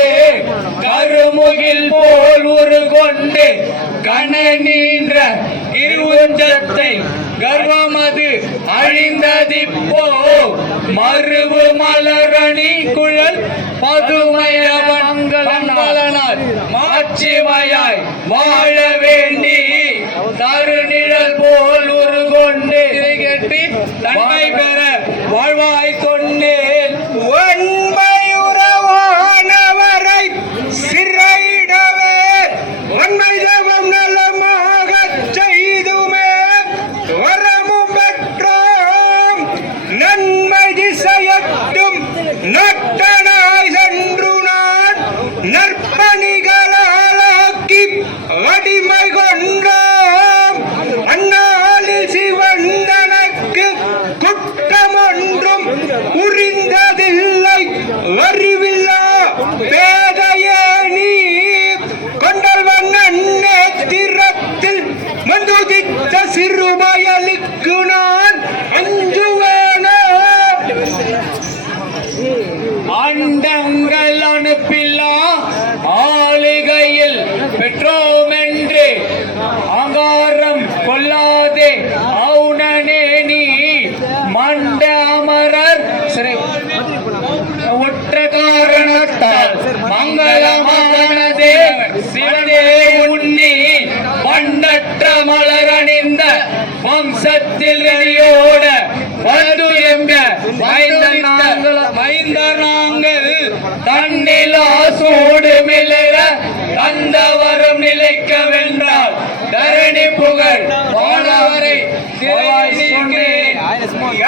கருமுகில் போல் உருகொண்டு கண நீன்ற இருஞ்சத்தை கர்வமது அழிந்ததிப்போ மருவு மலரணி குழல் பதுமயவன்களால் மாட்சிமையாய் வாழ வேண்டி தருநிழல் போல் உருகொண்டு கெட்டி தன்மை பெற வாழ்வாய் சொன்னேன். உறவானவரை சிறையிடவே உண்மை ஜபம் நலமாகச் செய்துமே வரமும் பெற்றோம் நன்மை திசையட்டும் நட்டனாய் சென்று நான் நற்பணிகளாக்கி அடிமை கொண்டோம். அந்நாளில் சிவன் தனக்கு குற்றம் ஒன்றும் புரிந்ததில்லை அறிவில்லா பேதையே நீ கொண்டல்வன் நேத்திரத்தில் மந்துதித்த சிறுமயலுக்கு நான் அஞ்சுவேனோ. அண்டங்கள் அனுப்பில்லா ஆளுகையில் பெற்றோம் என்று அகாரம் கொள்ளாதே அவுணனே நீ மண்ட அமரர் உற்ற காரணத்தால் மங்களமானதே சிவனே உன்னி பண்டற்ற மலரணிந்த வம்சத்தில் வெளியோட வந்து எங்க மைந்தனாங்கள் தன்னிலா சூடு மிளர தந்தவரும் நிலைக்க வென்றால் தரணி புகழ் வாழவரை சொன்னேன்.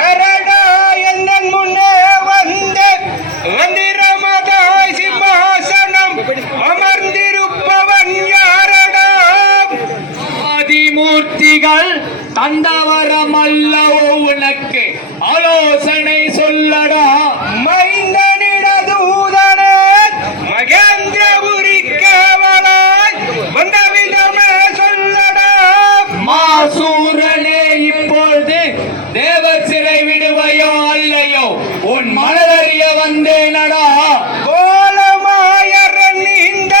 எரடா என்னன் முன்னே வந்த வந்திரமதாய் சிம்மாசனம் அமர்ந்திருப்பவன் யாரடா? ஆதிமூர்த்திகள் தந்தவரம் அல்லவோ உனக்கு ஆலோசனை சொல்லடா. மைந்தனிட தூதனே மகேந்திரபுரி கேவலாய் வந்த விதமே சொல்லடா. மாசூரனே, இப்பொழுது தேவர் சிறை விடுவையோ அல்லையோ உன் மனதறிய வந்தேனடா. கோலமாயரன் நீண்ட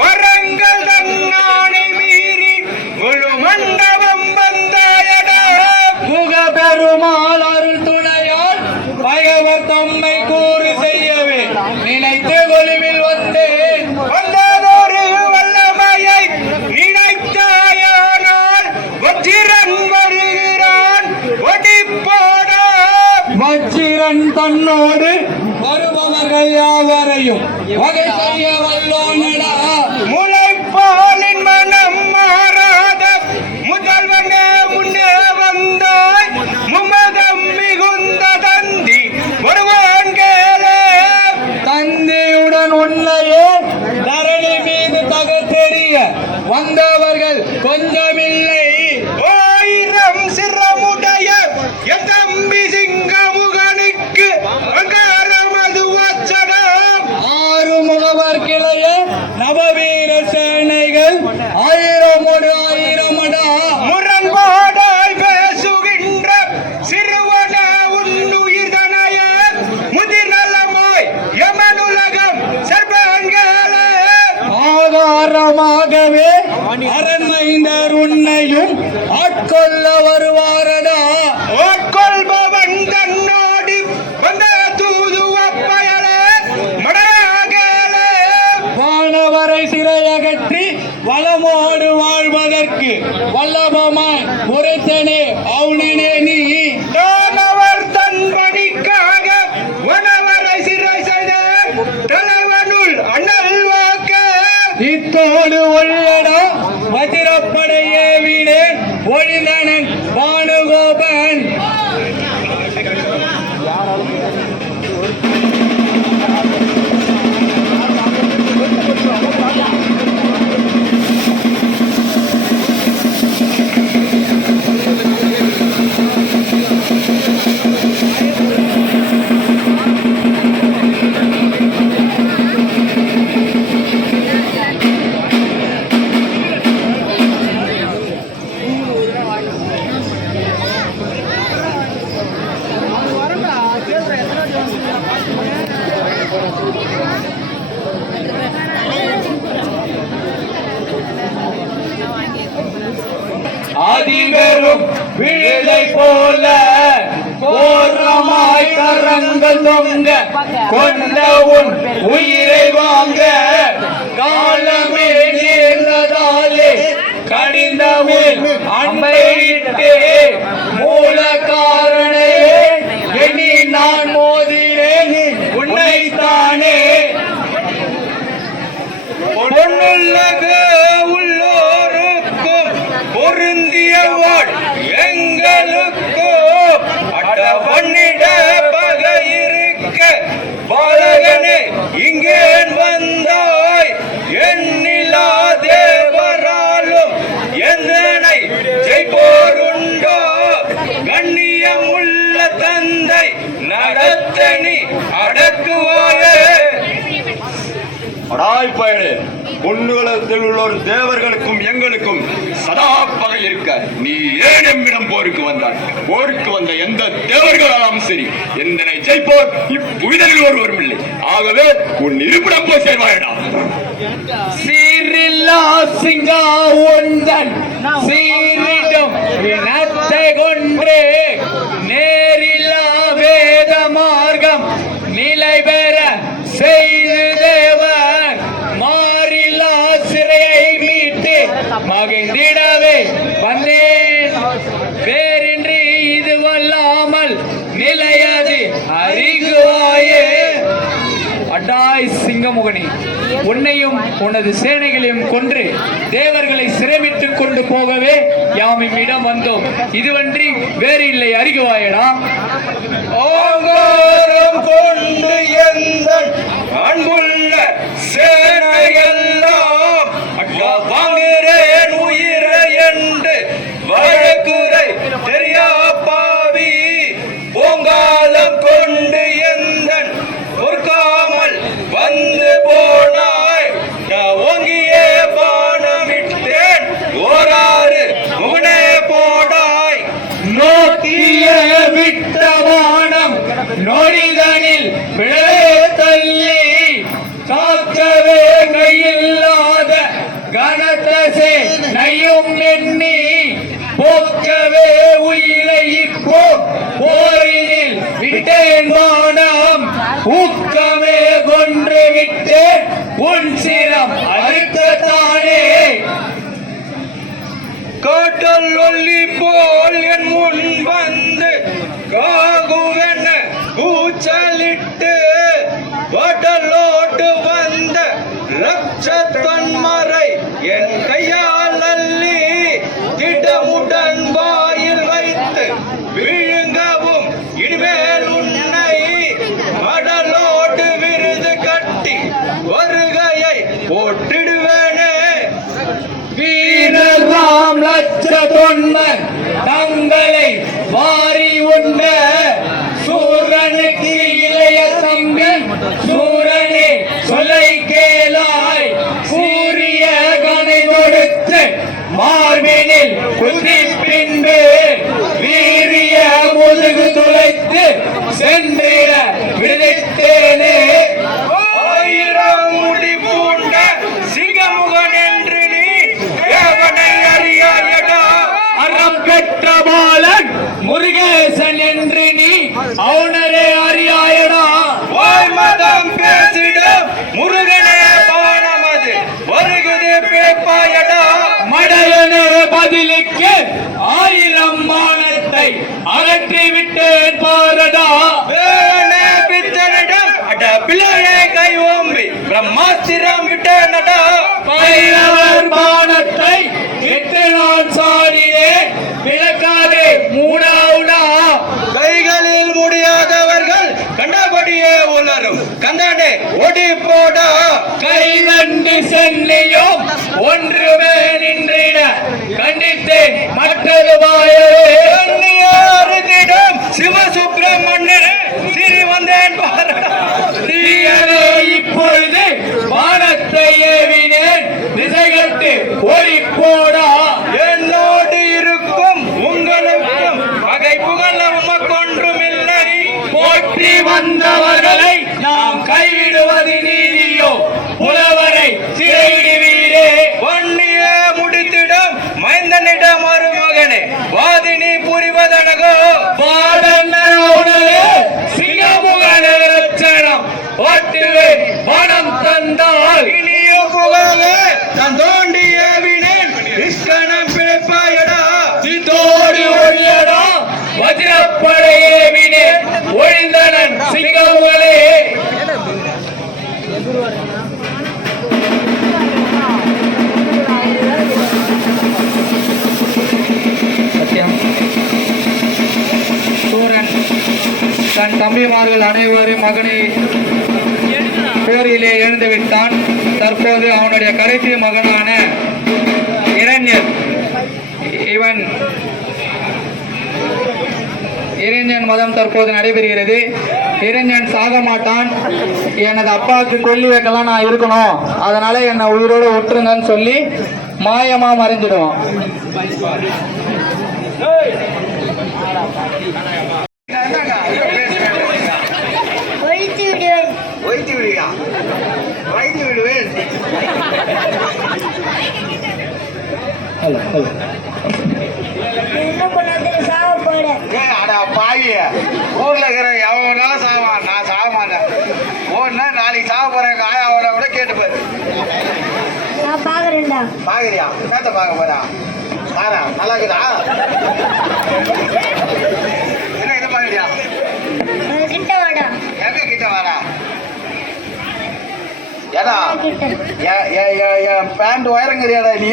வரங்கள் தன்னானை மீறி முழு மண்டபம் வந்தாயடா. முகபெருமாள் அருள் துணையால் பயவர் தம்மை கூறு செய்யவே நினைத்து கொலுவில் வந்தேன். வந்ததொரு வல்லமையை நினைத்தாயானால் வஜ்ரன் வருகிறான் ஒடிப்போடா. வச்சிரன் தன்னோடு வருபவர்கள் யாவரையும் வகை செய்ய வல்லோனடா. முளைப்பாலின் மனம் மாறாத முதல்வனே முன்னே வந்தாய். முமதம் மிகுந்த தந்தி வருவான் கேளே. தந்தையுடன் உன்னையே தரணி மீது தகத்தெறிய வந்தவர்கள் கொஞ்சமில்லை. ஆயிரம் சிரமுடைய என் தம்பி சிங்கமுகனுக்கு அங்காரமது வச்சடம். ஆறு முகவர் கிளைய நவவீர சேனைகள் ஆயிரமோடு ஆயிரமடா. முரண்பாடாய் பேசுகின்ற சிறுவன உன்னுயிர்தனைய முதிர்நலமாய் யமனுலகம் சர்வங்களே. ஆகாரமாகவே அரண்மைந்தர் உன்னையும் ஆட்கொள்ள வருவாரடா. ஆட்கொள்பவன் தன்னோடு வந்த தூதுவ பயலே மடையாகலே. வானவரை சிறையகற்றி வளமோடு வாழ்வதற்கு வல்லபமாய் உரைத்தனே அவுணனே நீ. தானவர் தன் பணிக்காக வனவரை சிறை செய்த தலைவனுள் அண்ணல் வாக்க. இத்தோடு ஒழியடா வஜிரப்படையே வீடே ஒழிந்தனன் பானுகோபன். அதிபெரும் விழுதை போல கோரமாய் கரங்கள் தொங்க கொண்ட உன் உயிரை வாங்க காலமே நேர்ந்ததாலே கடிந்தவில் அன்பையிட்டு மூல காரணே எண்ணி நான் மோதினேன் உன்னைத்தானே. பொன்னுலக உள்ளோருக்கும் பொருந்தியவாள் எங்களுக்கோ அட்டவண்ணிட பகை இருக்க பாலகனே இங்கேன் வந்தாய். எண்ணிலா தேவராலும் என்னை ஜெய்போருண்டோ. கண்ணியம் உள்ள தந்தை நடத்தனி அடக்குவாயே. அடாய்ப்பயனே, பொன்னுலகத்தில் உள்ள ஒரு தேவர்களுக்கும் எங்களுக்கும் சதா பகை இருக்க நீ ஏன் எம்மிடம் போருக்கு வந்தாய்? போருக்கு வந்த எந்த தேவர்களாலும் சரி எந்தனை ஜெயிப்போர் இப்புவிதலில் ஒருவரும் இல்லை. ஆகவே உன் இருப்பிடம் போய் சேர்வாயடா. சீரில்லா சிங்கா ஒன்றன் சீரிடும் வினத்தை கொன்று நேரில்லா வேத மார்க்கம் நிலை பெற செய்து தேவர் மாறில்லா சிறையை மீட்டு மகிழ்ந்திடவே வந்தேன். வேறின்றி இது வல்லாமல் நிலையது அறிகுவாயே. அடாய் சிங்கமுகனே, உன்னையும் உனது சேனைகளையும் கொன்று தேவர்களை சிறைமிட்டுக் கொண்டு போகவே யாம் இம்மிடம் வந்தோம். இதுவன்றி வேறு இல்லை, அறிகுவாயடா. ஆங்காரம் கொண்டு எந்த அன்புள்ள சேனையெல்லாம் அட்டா வாங்குகிறேன் உயிரை என்று வழக்குரை நொடிதனில் விழவே தள்ளி காக்கவே கையில்லாத கனத்தசே நையும் எண்ணி போக்கவே உயிரை இப்போ போரினில் விட்டேன் வானம் ஊக்கமே கொன்று விட்டேன் உன் சிரம் அறுக்கத்தானே. காட்டல் ஒல்லி போல் என் முன் வந்து காகுவென கூச்சலிட்டு பாட்டலோட்டு வந்த லட்சத்தன்மறை என் கையால் அள்ளி திட்டமுடன் வாயில் வைத்து விழுங்கவும் இனிமேல் உன்னை கடலோட்டு விருது கட்டி வருகையை போட்டிடுவேனே. வீரராம் லட்ச தொன்மர் தங்களை வாரி உண்ட சூரனுக்கு இளைய தம்பி சூரனே சொல்லை கேளாய். சூரிய கனை கொடுத்து மார்பினில் குதி பின்பு வீரிய முதுகு துளைத்து சென்றிட விடுத்தேனே. ஆயிரம் முடி பூண்ட சிங்கமுகன் என்று நீ எவனை அறியாயடா. அறம் பெற்ற பாலன் முருகேசன் என்று நீ அவனரே அறியாயடா. வாய் மதம் பேசிடும் முருகனே பானமது வருகுது பேப்பாயடா. மடையனே பதிலுக்கு 1000 மானத்தை அகற்றி விட்டேன் பாரடா. வேணே பித்தனிடம் அட பிள்ளையை கை ஓம்பி பிரம்மாஸ்திரம் விட்டேனடா. பைரவர் மானத்தை விட்டு நான் சாடினேன் விளக்காதே மூடாவுடா. கைகளில் முடியாதவர்கள் கண்டபடியே உலரும் கந்தானே ஓடி போடா. கைவண்டி சென்னையும் ஒன்றுமே நின்றிட கண்டித்தேன் மற்றது வாயவே. கண்ணியாருதிடம் சிவசுப்பிரமணியரே சிறி வந்தேன் பாரடா. தீயவே இப்பொழுது வானத்தை ஏவினேன் திசைகட்டு ஓடி போடா. என்னோடு இருக்கும் உங்களுக்கும் பகை புகழ உமக்கொன்றுமில்லை. போற்றி வந்தவர்களை நாம் கைவிடுவது நீதியோ புலவரை சிறையிடுவீரே. பொன்னியே முடித்திடும் மைந்தனிடம் ஒரு மகனே வாதினி புரிவதனகோ. பாடனே சிங்கமுகன லட்சணம் ஓட்டுவே பணம் தந்தால் இனிய புகழே நான் தோண்டிய வினேன் இஷ்கணம் பிழைப்பாயடா. சித்தோடு ஒழியடா வஜ்ரப்படையே வினே ஒழிந்தனன் சிங்கமுகலே. சத்தியம் சூரன் தன் தம்பிமார்கள் அனைவரும் மகனை போரிலே எழுந்து விட்டான். தற்போது அவனுடைய கடைசி மகனான இரண்யன் இறைஞன் மதம் தற்போது நடைபெறுகிறது. இறைஞன் சாக மாட்டான். எனது அப்பாவுக்கு கொல்லி வைக்கலாம் நான் இருக்கணும், அதனால என்னை உயிரோடு விட்டுருங்கன்னு சொல்லி மாயமா மறைஞ்சிடுவான். ஒழித்து விடுவியா? வைத்து விடுவேன். அடா பாவி, ஊர்ல இருக்கிற எவனாலும் சாவான், நான் சாக மாட்டேன். ஓடுனா நாளைக்கு சாக போறேன் ஆயாவோட கூட கேட்டுப்பாரு. பாக்குறியா? என்னத்த பார்க்க போறா? பாரா நல்லா இருக்குதா? என்ன இது பாக்குறியா? எங்க கிட்ட வாடா? ஏடா என் பேண்ட் உயரங்கிறியாடா நீ?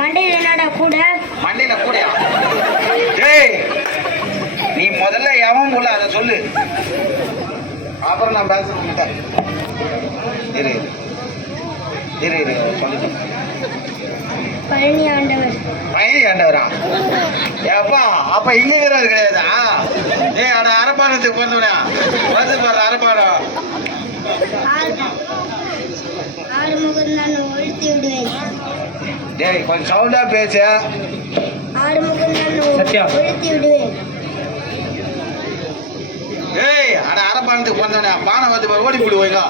மண்டையில கூடயா? ஏய், நீ முதல்ல எவன் போல அதை சொல்லு, அப்புறம் நான் பேசுறேன். இரு இரு இரு சொல்லு. பழனி ஆண்டவரா? ஏப்பா அப்ப இங்க இருக்கிறது கிடையாதா? ஏய், அட அரப்பாணத்துக்கு போனவனா வந்து பாரு. அரப்பாணம் டேய், கொஞ்சம் சவுண்டா பேச. சத்யா பானத்துக்கு பிறந்தவனே பானை வந்து ஓடி போடுவீங்க.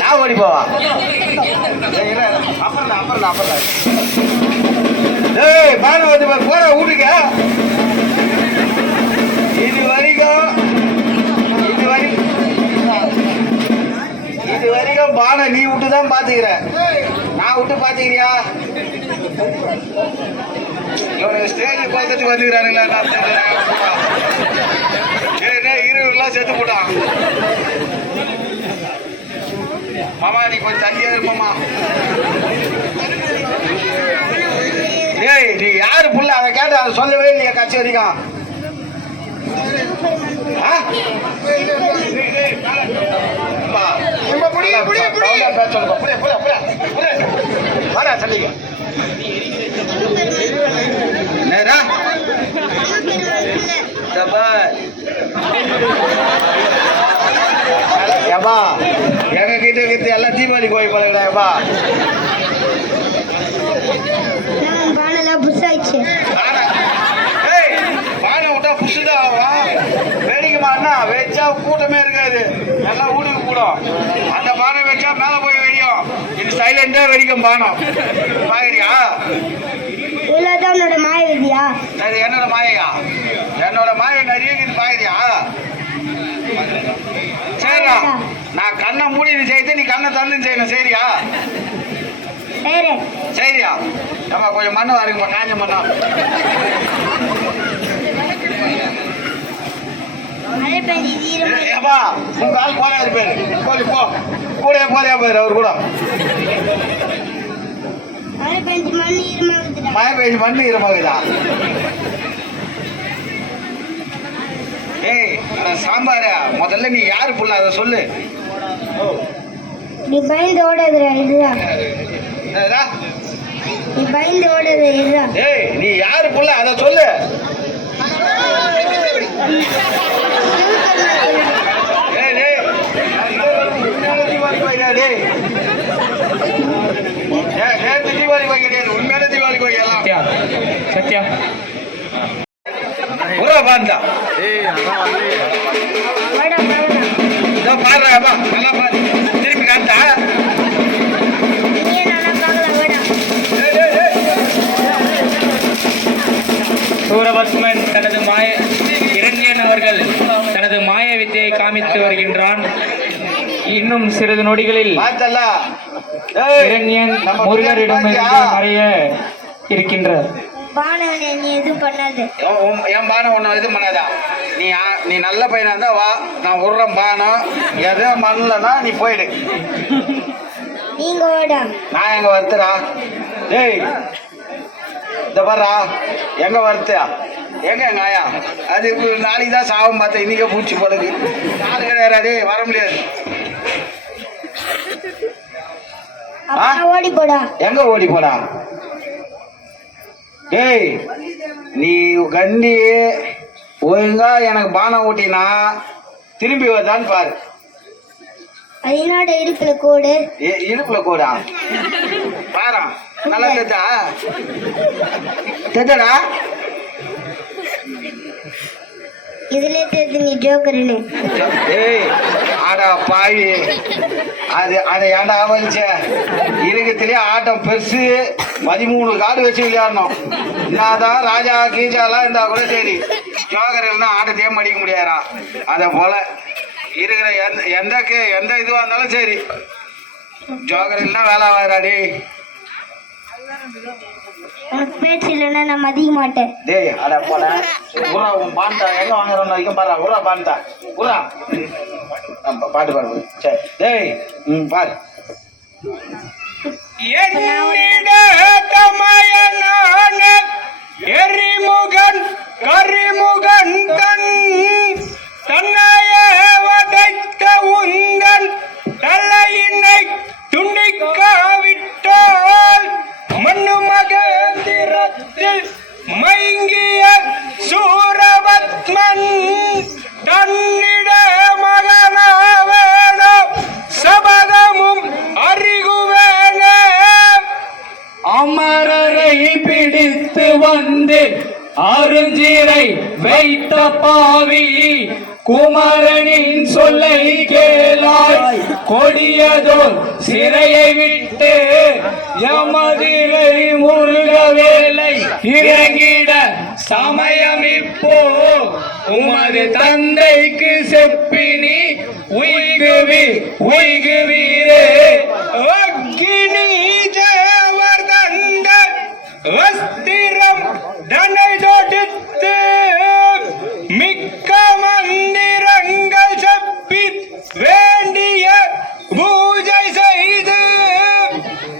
நான் ஓடி போவா அப்புறம் ஏய் பானை வந்து போற வீட்டுக்க. இது வரைக்கும் பானை நீ விட்டு தான் பாத்துக்கிற, நான் விட்டு பாத்துக்கிறியா? இவனுக்கு ஸ்டேஜ் பார்த்துட்டு வந்துக்கிறானுங்களா? இருவரெல்லாம் செத்து போட்டான். மாமா நீ கொஞ்சம் தள்ளியே இருப்போமா? ஏய் நீ யாரு புள்ள? அதை கேட்டு அதை சொல்லவே இல்லையா கட்சி வரைக்கும்? எங்க கிட்ட எல்லாம் தீபாவளி கோயில் பழகடாப்பா. பானை விட்டா புஷுதான் ஆகும். வெடிக்குமாண்ணா வச்சா கூட்டமே இருக்காது, எல்லாம் வீட்டுக்கு கூடும். அந்த பானை வச்சா மேல போய் வெடியும். இது சைலண்டா வெடிக்கும் பானம். பாக்குறியா? உன்னோட மாய விதியா? அது என்னோட மாயையா? என்னோட மாயை நிறைய பாக்குறியா? சரிடா, நான் கண்ணை மூடி செய்து நீ கண்ணை தந்து செய்யணும். சரியா? சரியா? நம்ம கொஞ்சம் மண்ணு வாருங்கப்பா, காஞ்ச மண்ணா. ஏப்பா உங்க ஆள் போனா இருப்பாரு, போலி போ கூட போறியா போயிரு அவர் கூட. மழை பெஞ்சு மண்ணு ஈரமாகுதா? ஏய் சாம்பார முதல்ல நீ யாரு புள்ள அதை சொல்லு. நீ பயந்து ஓடாதுடா, இதுதான் நீ பயந்து ஓடாது, இதுதான். ஏய் நீ யாரு புள்ள அதை சொல்லு. தீபாவளி கோயில் கிடையாது, உண்மையான தீபாவளி கோயில் எல்லாம் சத்யா உறவ பாருந்தா பாடுறாப்பா நல்லா பாரு. திருப்பி காட்டா சூரபத்மன் தனது இரண்யன் அவர்கள் தனது மாய வித்தையை காமித்து வருகின்றான். இன்னும் சிறிது நொடிகளில் இரண்யன் முருகரிடமிருந்து மறைய இருக்கின்றார். எதுவும் பண்ணாது. என் பானம் ஒன்றும் எதுவும் பண்ணாதா? நீ நல்ல பையனா இருந்தா வா, நான் விடுறேன் பானம். எதுவும் பண்ணலன்னா நீ போயிடு. நீங்க ஓடா, நான் எங்க வருத்துறா? டேய் இந்த பாரா எங்க வருத்தியா? எங்க எங்க ஆயா? அது நாளைக்கு தான் சாவம் பார்த்தேன், இன்னைக்கே பூச்சி போடுது. நாலு கிடையாது, வர முடியாது. ஓடி போடா. எங்க ஓடி போடா? டேய் நீ கண்டி ஒழுங்கா எனக்கு பானம் ஊட்டினா திரும்பி வருதான்னு பாரு. அது என்னோட இடுப்புல கோடு. இடுப்புல கோடா? பாரா நல்லா தெரிஞ்சா தெரிஞ்சடா. இதுல தெரிஞ்சு நீ ஜோக்கர்னு. ஏய் ஆடா பாவி, அதை ஏன்டா வலிச்ச? இருக்கத்திலே ஆட்டம் பெருசு, 13 காடு வச்சு விளையாடணும். என்னதான் ராஜா கீஜாலாம் இருந்தா கூட சரி, ஜோகர் இருந்தா ஆட்டத்தையே மடிக்க முடியாதா? அதை போல இருக்கிற எந்த இதுவா இருந்தாலும் சரி, ஜோகர் இல்லைன்னா வேலை வாராடி. உனக்கு பேச்சு இல்லைன்னா நான் மதிக்க மாட்டேன். டேய் அட போல உரா உன் பாண்டா எங்க வாங்குறோம் வரைக்கும் பாரு. உரா பாண்டா உரா பாட்டு பாடு. சரி டேய் பாரு. எரிமுகன் கரிமுகன் தன் தன்னையே வதைத்த உந்தன் தலையினை துண்டிக்காவிட்டால் மண்ணு மகேந்திரத்தில் மயங்கிய சூரபத்மன் தன்னிட மகனாவேன சபதமும் அறிகுவேன. அமரரை பிடித்து வந்து அருஞ்சீரை வைத்த பாவி குமரனின் சொல்லை கேளாய் கொடியதோர் சிறையை விட்டு யமதிரை முருகவேலை இறங்கிட சமயம் இப்போ உமது தந்தைக்கு செப்பினி உய்குவீரே அக்கினி தேவர் தந்த வஸ்திரம் தன்னை தொடுத்து மிக்க மந்திரங்கள் செப்பி வேண்டிய பூஜை செய்து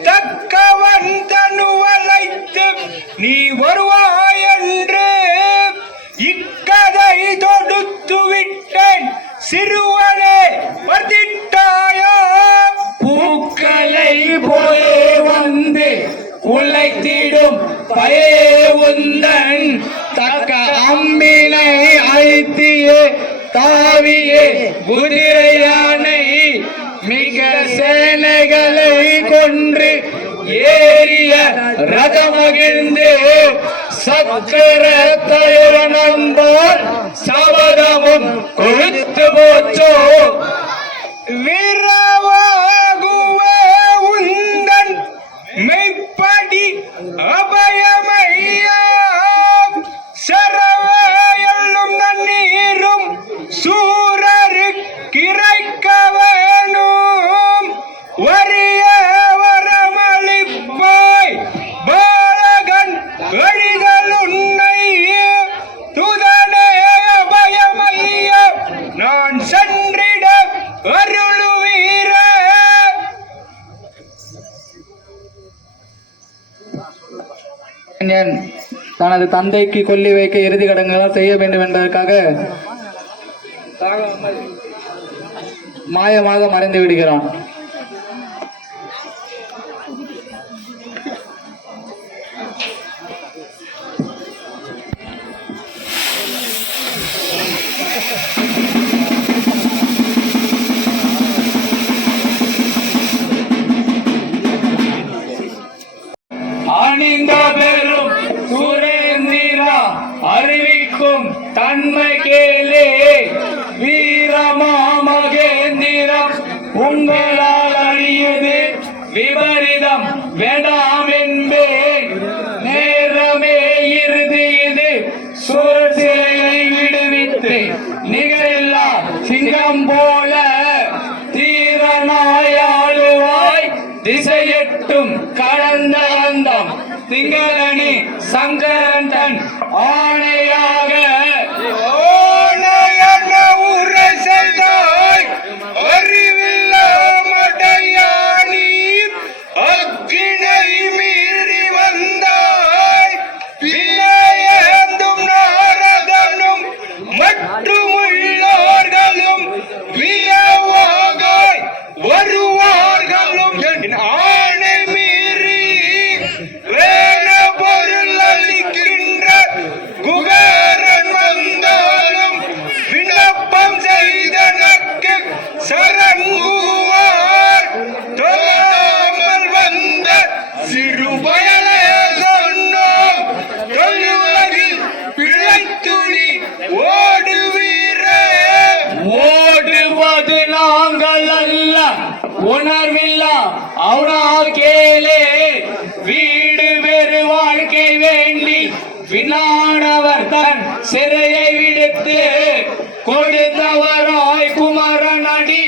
தக்கவன் தனுவலைத்து நீ வருவாய் என்று இக்கதை தொடுத்து விட்டேன் சிறுவனே வர்த்திட்டாயோ பூக்களை போலே வந்து உழைத்திடும் பயே உந்தன் தக்க அம்பினை அழித்தியே தாவியே குதிரையானை மிக சேனைகளை கொன்று ஏறிய ரதமகிழ்ந்து சக்கர தயவனம்போல் சபதமும் கொழுத்து போச்சோ வீரவாகுவ உந்தன் மெய்ப்படி அபயமையா சரவையல்லும் தண்ணீரும் சூரரு கிரைக்க வேணும் வரிய வரமளிப்பாய் பாலகன் எழிதல் உன்னை துதனே அபயமைய நான் சென்றிட அருளுவீர தனது தந்தைக்கு கொல்லி வைக்க இறுதி கடன்களால் செய்ய வேண்டும் என்பதற்காக மாயமாக மறைந்து விடுகிறான். அணிந்த பெரும் சுரேந்திரா அறிவிக்கும் தன்மை கேளே வீரமாமகேந்திரம் உங்களால் அழியுது விபரீதம் வேண்டாம் என்பேன் நேரமே இறுதி இது சுரசிலை விடுவித்து நிகழா சிங்கம் போல தீரனாயாளுவாய் திசையெட்டும் கடந்த வந்தம் திங்களணி சங்கரன் தன் ஆணையாக ஓணையன உரை செய்தாய் அறிவில்லாமடையானி அக்கினை மீறி வந்தாய் பிள்ளையேந்தும் நாரதனும் மட்டுமுள்ளோர்களும் வியவாகாய் வருவார்களும் என் ஆணை மீறி வேண பொருள் அளிக்கின்ற குபேரன் வந்தாலும் விண்ணப்பம் செய்தனக்கு சரண்குவார் தொழாமல் வந்த சிறு பயலே சொன்னோம் தொழுவதில் பிழைத்துளி ஓடுவீரே ஓடுவது நாங்கள் அல்ல உணர்வில்லா அவனா கேளே வீடு வெறு வாழ்க்கை வேண்டி வினானவர் தன் சிறையை விடுத்து கொடுத்தவராய் குமரன் அடி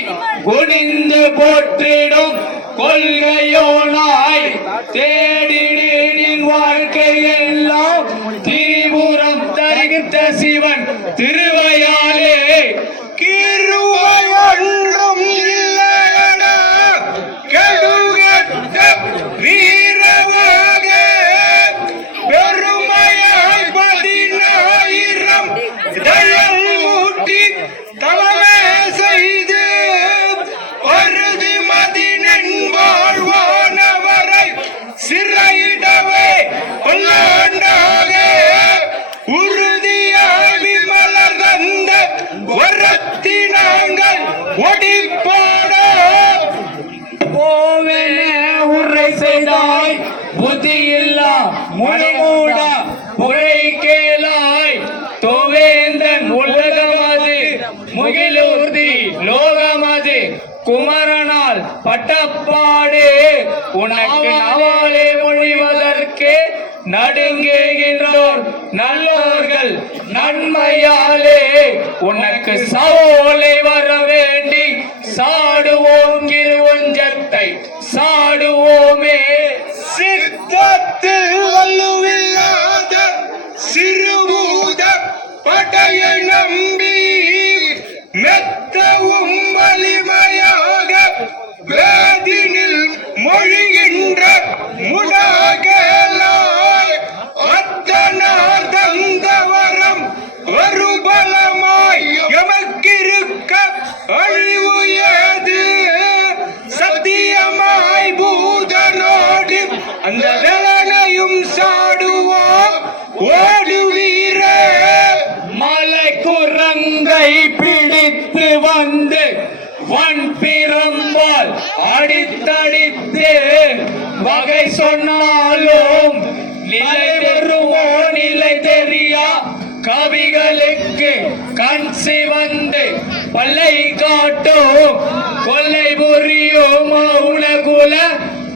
குனிந்து போற்றிடும் கொள்கையோனாய் தேடிடு நின் வாழ்க்கை எல்லாம் திரிபுரம் தரித்த சிவன் திருவையாலே கிருவை ஒன்றும் இல்லையடா கெடுகட்ட வீரவாக பெருமையாய் 10,000 தயல் மூட்டி தவமே செய்து அருதி மதினின் வாழ்வானவரை சிறையிடவே பல்லாண்டாக உறுதியாய் விமலர் தந்த வரத்தி நாங்கள் ஒடிப்போட போவென உரை செய்தாய் புத்தி இல்லா முழுமூட புரை கேள பட்டப்பாடு உனக்கு நாவாலே மொழிவதற்கு நடுங்குகின்றோர் நல்லோர்கள் நன்மையாலே உனக்கு சாவோலை வர வேண்டி சாடுவோம் கிருவஞ்சத்தை சாடுவோமே. சித்தத்தில் வல்லுவில்லாத சிறுபூத படையை நம்பி மெத்தவும் வலிமையாக வேதினில் மொழிகின்ற முடாகலாய் அத்தனார் தந்தவரம் ஒரு பலமாய் எமக்கிருக்க அழிவு ஏது சத்தியமாய் பூதனோடு அந்த வேலனையும் சாடுவோம் ஓடுவீர. மலை குரங்கை பிடித்து வந்து வன் பிரம்பால் அடித்தடித்து வகை சொன்னாலும் நிலை பெறுமோ நிலை தெரியா கவிகளுக்கு கண் சிவந்து பல்லை காட்டும் கொல்லை புரியும் உலகுல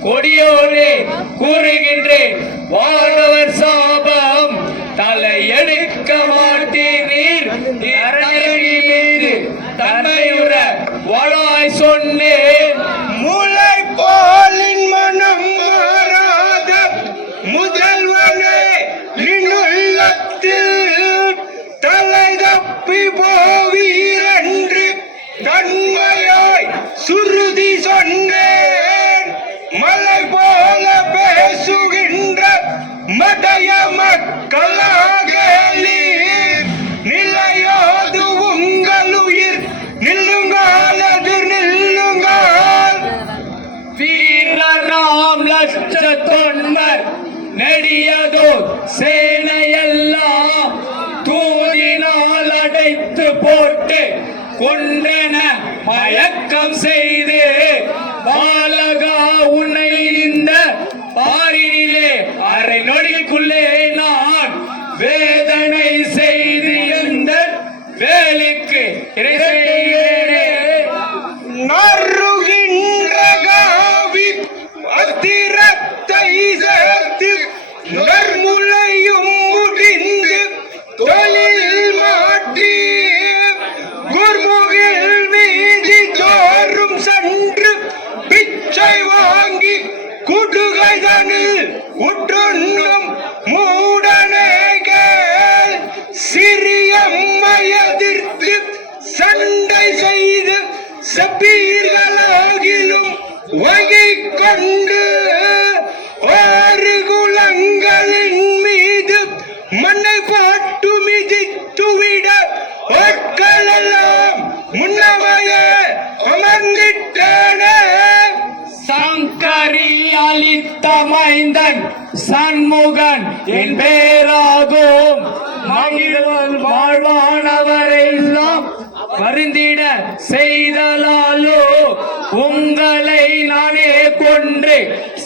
கொடியோரே கூறுகின்றேன் வானவர் சாபம் தலை எடுக்க மாட்டீர் மீது தன்மையுற வளாய் சொன்னேன். முளை போலின் மனம் மாறாத முதல்வனே நின்னுள்ளத்தில் தலை தப்பி போவீரென்று தன்மையாய் சுருதி சொன்னேன். மலை போல பேசுகின்ற மடைய மக்களாக நிலையோது உங்கள் உயிர் நில்லுங்கால் எதிர் நில்லுங்கால். வீரராம் லட்ச தொண்டர் நெடியதோ சேனையெல்லாம் தூதினால் அடைத்து போட்டு கொன்றன மயக்கம் செய்து பாலகா உன்னை இந்த பாரினிலே அரை நொடிக்குள்ளே நான் வேதனை செய்து எந்த வேலைக்கு நறுகின்ற காவி அத்திரத்தை சேர்த்து நற்முலையும் முடிந்து தொழில் மாட்டி குர்முகில் வீதி தோறும் சென்று பிச்சை வாங்கி குடுகைதனில் உற்றுண்ணும் மூடனேகள் சிறியம்மை எதிர்த்து சண்டை செய்து செப்பீர்களாகிலும் வகை கொண்டு ஆறு குலங்களின் மீது மண்ணை போட்டு மிதித்துவிட ஆட்களெல்லாம் முன்னமையே அமர்ந்திட்டன. சங்கரி அளித்த மைந்தன் சண்முகன் என் பேராகும் மகிழ்வன் வாழ்வானவரை எல்லாம் வருந்திட செய்தலாலோ உங்களை நானே கொன்று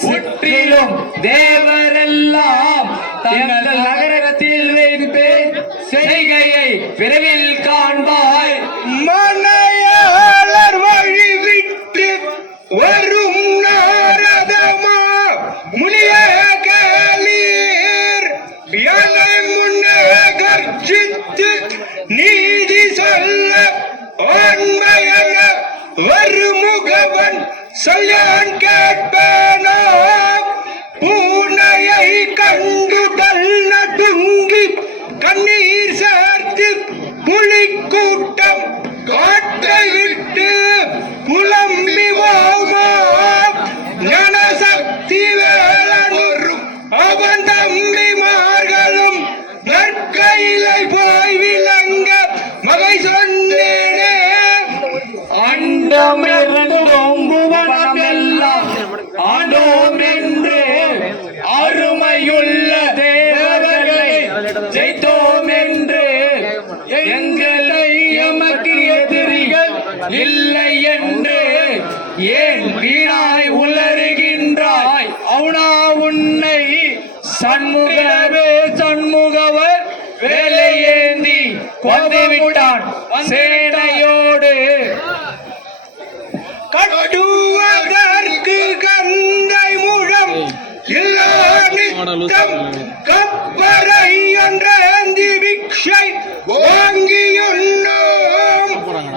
சுற்றிலும் தேவரெல்லாம் தங்கள் நகரத்தில் வைத்து செய்கையை விரைவில் காண்பாய். மனையாளர் வழி விட்டு வரும் நாரதமா முனிய காலீர் யானை முன்னே கர்ஜித்து நீதி சொல்ல ஆண்மையன வருமுகவன் சொல்லான் கேட்பானோ பூனையை கண்டுடல் நடுங்கி கண்ணீர் சேர்த்து புலிக்கூட்டம் காட்டை விட்டு புலம்பி வாமா ஞானசக்தி வேலனும் அவன் தம்பிமார்களும் நற்கையிலை போய் விளங்க மகை சொன்னேனே. அண்டம் இரண்டும் புவனமெல்லாம் ஆண்டோம் என்று அருமையுள்ள தேவர்களை ஜெயித்தோம் என்று எங்களை எமக்கு எதிரிகள் இல்லை என்று ஏன் வீணாய் உளறுகின்றாய்? அவனா உன்னை சண்முகவே சண்முகவர் வேலையேந்தி கொண்டு விட்டான் சேனையோடு கட்டுவத நித்தம் கப்பரை என்றேந்தி பிக்ஷை வாங்கியுண்ணோம்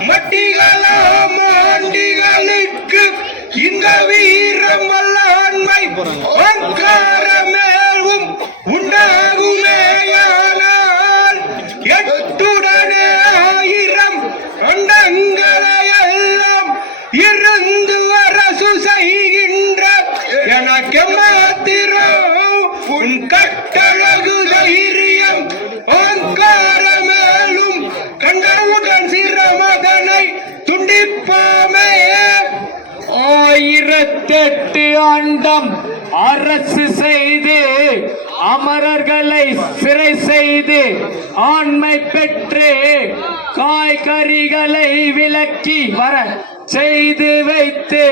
மட்டிகளாம் ஆண்டிகளுக்கு இந்த வீரம் வல்லாண்மை அங்காரமேவும் உண்டாகுமேயானால் எட்டுடனே 1000 அண்டங்களை எல்லாம் இருந்து அரசு செய்கின்ற எனக்கு மாத்திரம் உன் கட்டழகு தைரியம் அங்காரமேலும் கண்டவுடன் சிரமதனை துண்டிப்பாமே. 1008 ஆண்டம் அரசு செய்து அமரர்களை சிறை செய்து ஆண்மை பெற்று காய்கறிகளை விலக்கி வர செய்து வைத்து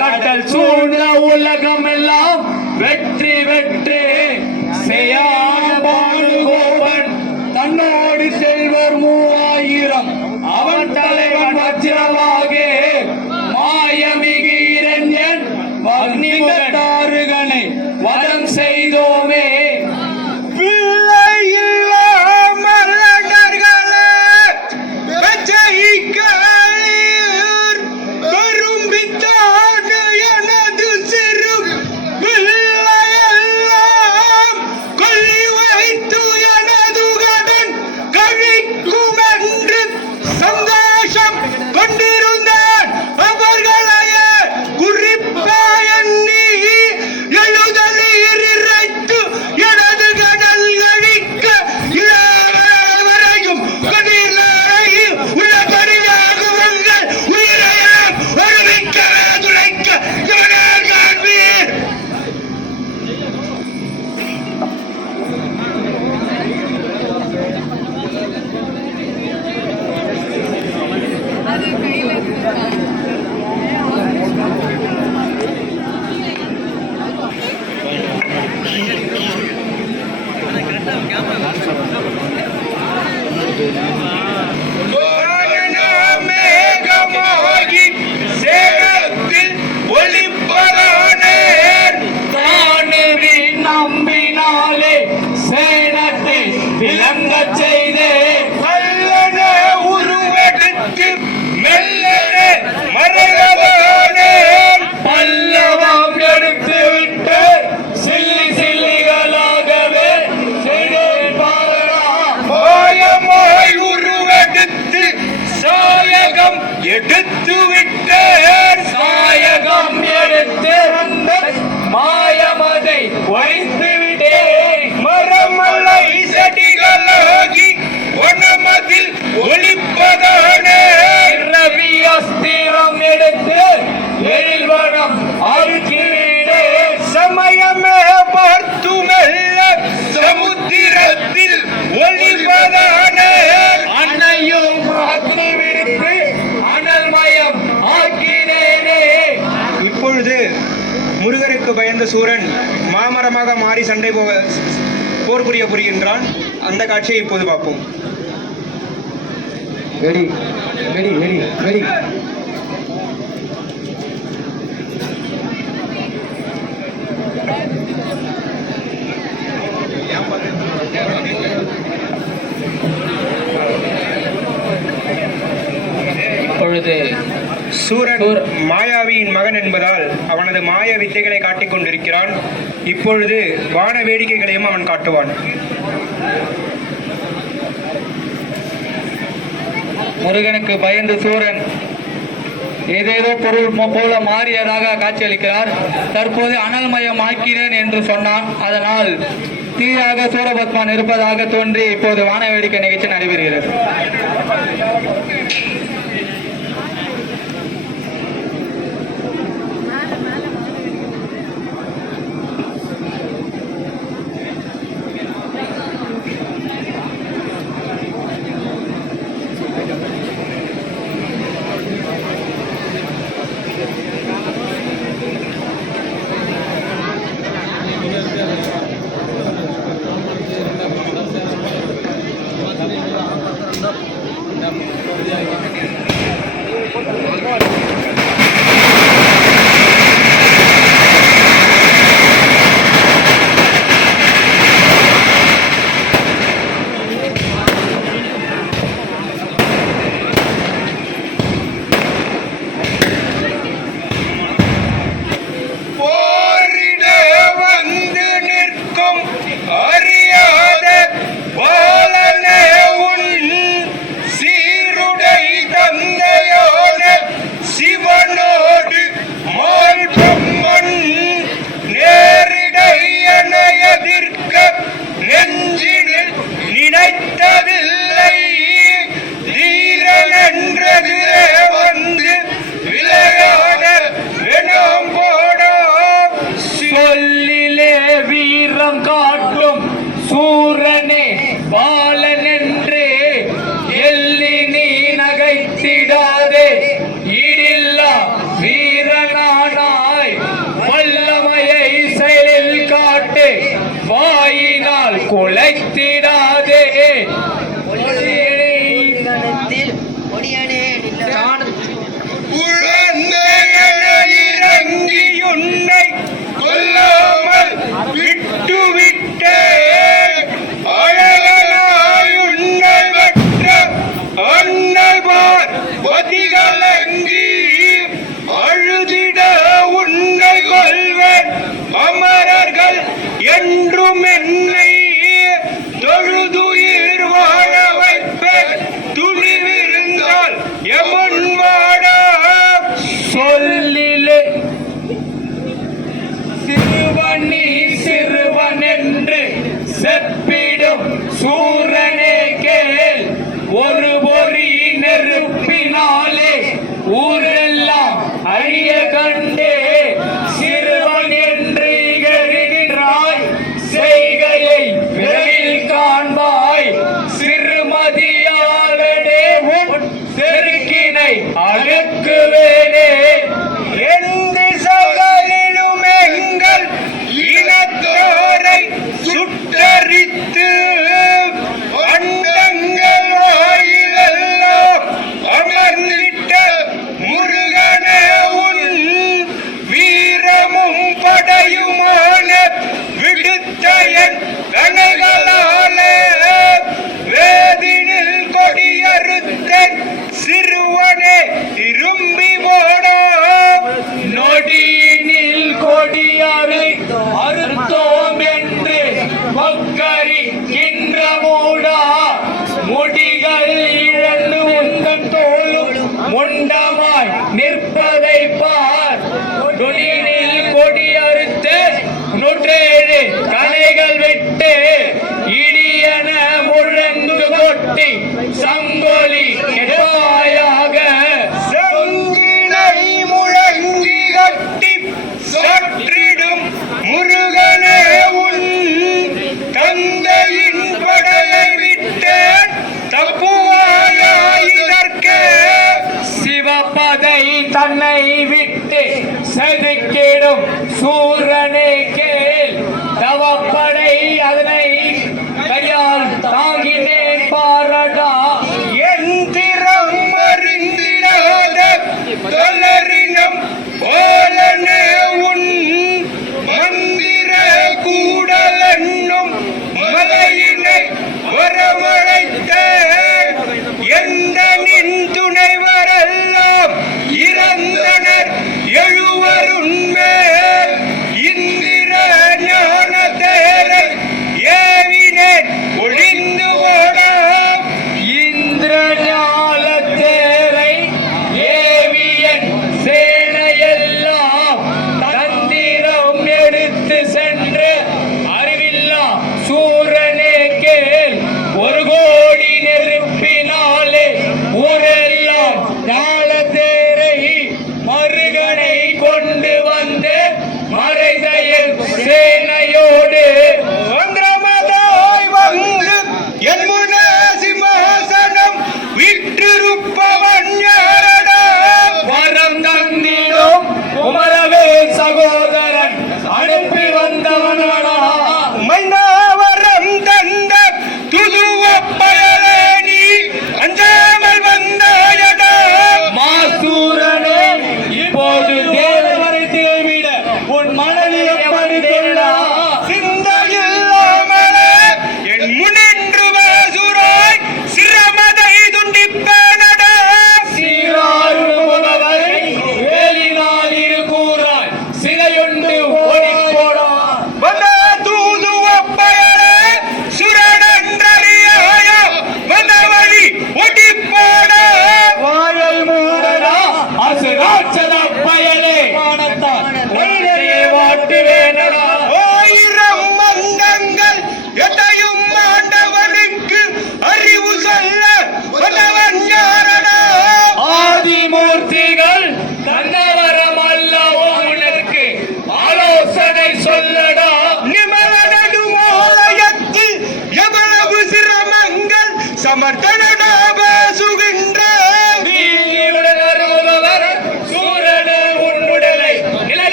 கடல் சூழ்ந்த உலகமெல்லாம் வெற்றி வெற்றி செய்யான பானுகோபன் தன்னோடு செல்வர் 3000 அவன் தலைவன் வஜ்ரவாக மாயமிகு இரண்யன் அக்னிமுகத்தாறுகனை வதம் செய்தோமே. பிள்ளை இல்லாமல் அடர்களே பச்சைக்காளீர் பெரும்பித்தான எனது சிறு பிள்ளையெல்லாம் கொல்லி வைத்து எனது கடன் கழிக்கும் என்று சந்தோஷம் கொண்டிருந்தேன். அவர்களையே குறிப்பாய் எண்ணி எழுதலீர் இறைத்து எனது கடல் கழிக்க இல்லாவரையும் கதிரை உள்ளபடியாகுவங்கள் உயிரையாம் ஒருமிக்க துளைக்க இவனால் காண்பீர். மேகமாகி சேகத்தில் ஒளிப்பதானேன் தானுவி நம்பினாலே சேனத்தை விளங்க செய்தே வல்லனே உருவெடுத்து மெல்லனே மறைவதானேன் பல்லவம் எடுத்து விட்டு சில்லி சில்லிகளாகவே செய்தேன் பாரடா. மாயமாய் உருவெடுத்து சாயகம் எடுத்து விட்டேன். சாயகம் எடுத்து மாயமதை ஒழித்து விட்டேன். மரமலை செடிகளாகி வனமதில் ஒளிப்பதானே ரவி அஸ்திரம் எடுத்து எழில்வனம் அறுக்கிறீடே. சமயமே பார்த்து மெல்ல சமுத்திரத்தில் ஒளிப்பதானே அன்னையும் அக்னி விடுத்து அனல்மயம் ஆக்கினேனே. இப்பொழுது முருகனுக்கு பயந்த சூரன் மாமரமாக மாறி சண்டை போர் புரிய புரிகின்றான். அந்த காட்சியை இப்போது பார்ப்போம். வெடி வெடி வெடி வெடி. இப்பொழுது சூரன் மாயாவியின் மகன் என்பதால் அவனது மாய வித்தைகளை காட்டிக் கொண்டிருக்கிறான். இப்பொழுது வான வேடிக்கைகளையும் அவன் காட்டுவான். முருகனுக்கு பயந்து சூரன் ஏதேதோ பொருள் போல மாறியதாக காட்சியளிக்கிறார். தற்போது அனல்மயம் ஆக்கினேன் என்று சொன்னான். அதனால் தீயாக சூரபத்மன் இருப்பதாக தோன்றி இப்போது வான வேடிக்கை நிகழ்ச்சி நடைபெறுகிறது. Yeah. அறியாத பாலனே உன் சீருடை தந்தையான சிவனோடு மால் பிரம்மன் நேரிடை என எதிர்க்க நெஞ்சினில் நினைத்ததில்லை தீரன் என்றதிலே வந்து விளையாட வேணாம் போடா சொல்லிலே வீரம் காட்டும் சூரனே பாலன் என்று எள்ளி நீ நகைத்திடாதே ஈடில்லா வீரனானாய் வல்லமையை செயலில் காட்டு வாயினால் குலைத்திடாதே இறங்கி உன்னை கொல்லாமல் விட்டுவிட்டே அழகனாய் உன்னை பெற்ற அன்னைபார் பதிகளங்கி அழுதிட உன்னை கொள்வேன் அமரர்கள் என்றும் என்னை தொழுதுயிர் வாழ வைப்பேன் துணிவிருந்தால் எமன் வாடா சொல்லிலே சிறுவனி சிறுவன் என்று செப்பிடும் சூரனே கேள் ஒரு பொறி நெருப்பினாலே ஊரெல்லாம் அழிய கண்டே சிறுவன் என்று இகழ்கின்றாய் செய்கையை விரைவில் காண்பாய் சிறுமதியாளனே உன் செருக்கினை அழுக்குவேனே எந்த சகலிலும் எங்கள் இனத்தோரை சுட்டரித்து அண்டங்கள் வாயிலெல்லாம் அமர்ந்திட்ட முருகனே உன் வீரமும் படையுமான விடுத்த என் கணைகளாலே வேதினில் கொடியறுத்தன் சிறுவனே திரும்பி போடா நொடியினில் கொடியாரை அறுத்தோம் என்று மக்கரிக்கின்ற மூடா முடிகள் இழந்து உந்தன் தோளும் முண்டமாய் நிற்பதை பார் நொடியினில் கொடியறுத்து 107 கனைகள் விட்டு இடியன முழந்து கொட்டி சங்கொலி கெட்டாயாக சங்கினை முழங்கி கட்டி சற்றிடும் முருகனே உன் தந்தையின் படையை விட்டேன் தப்புவாயா இதற்கே சிவபதை தன்னை விட்டு செதுக்கிடும் சூரனே கேள் தவப்படை அதனை கையால் தாங்கினேன் பாரடா எந்திரம் மருந்திடாத தொலரினம் போலனே உன் மந்திர கூடலென்னும் மலையினை வரவழைத்த எந்த நின் துணைவரெல்லாம் இறந்தனர் எழுவருண்மேல் இந்திர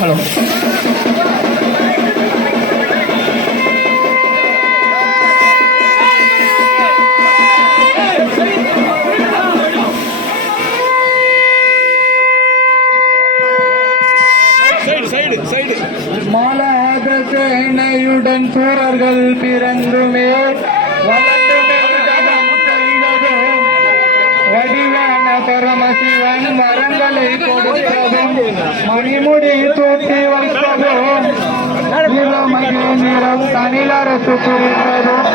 ஹலோ. மாலாத சேனையுடன் சூரர்கள் பிறந்துமே வளர்ந்துமே தவம் செய்ததும் வடிவான பரமசிவன் வரங்களை கொடுத்ததும் மணிமுடி தூக்கி வைப்பதும் இளமைய நிறம் தனிலரசு புரிந்ததும்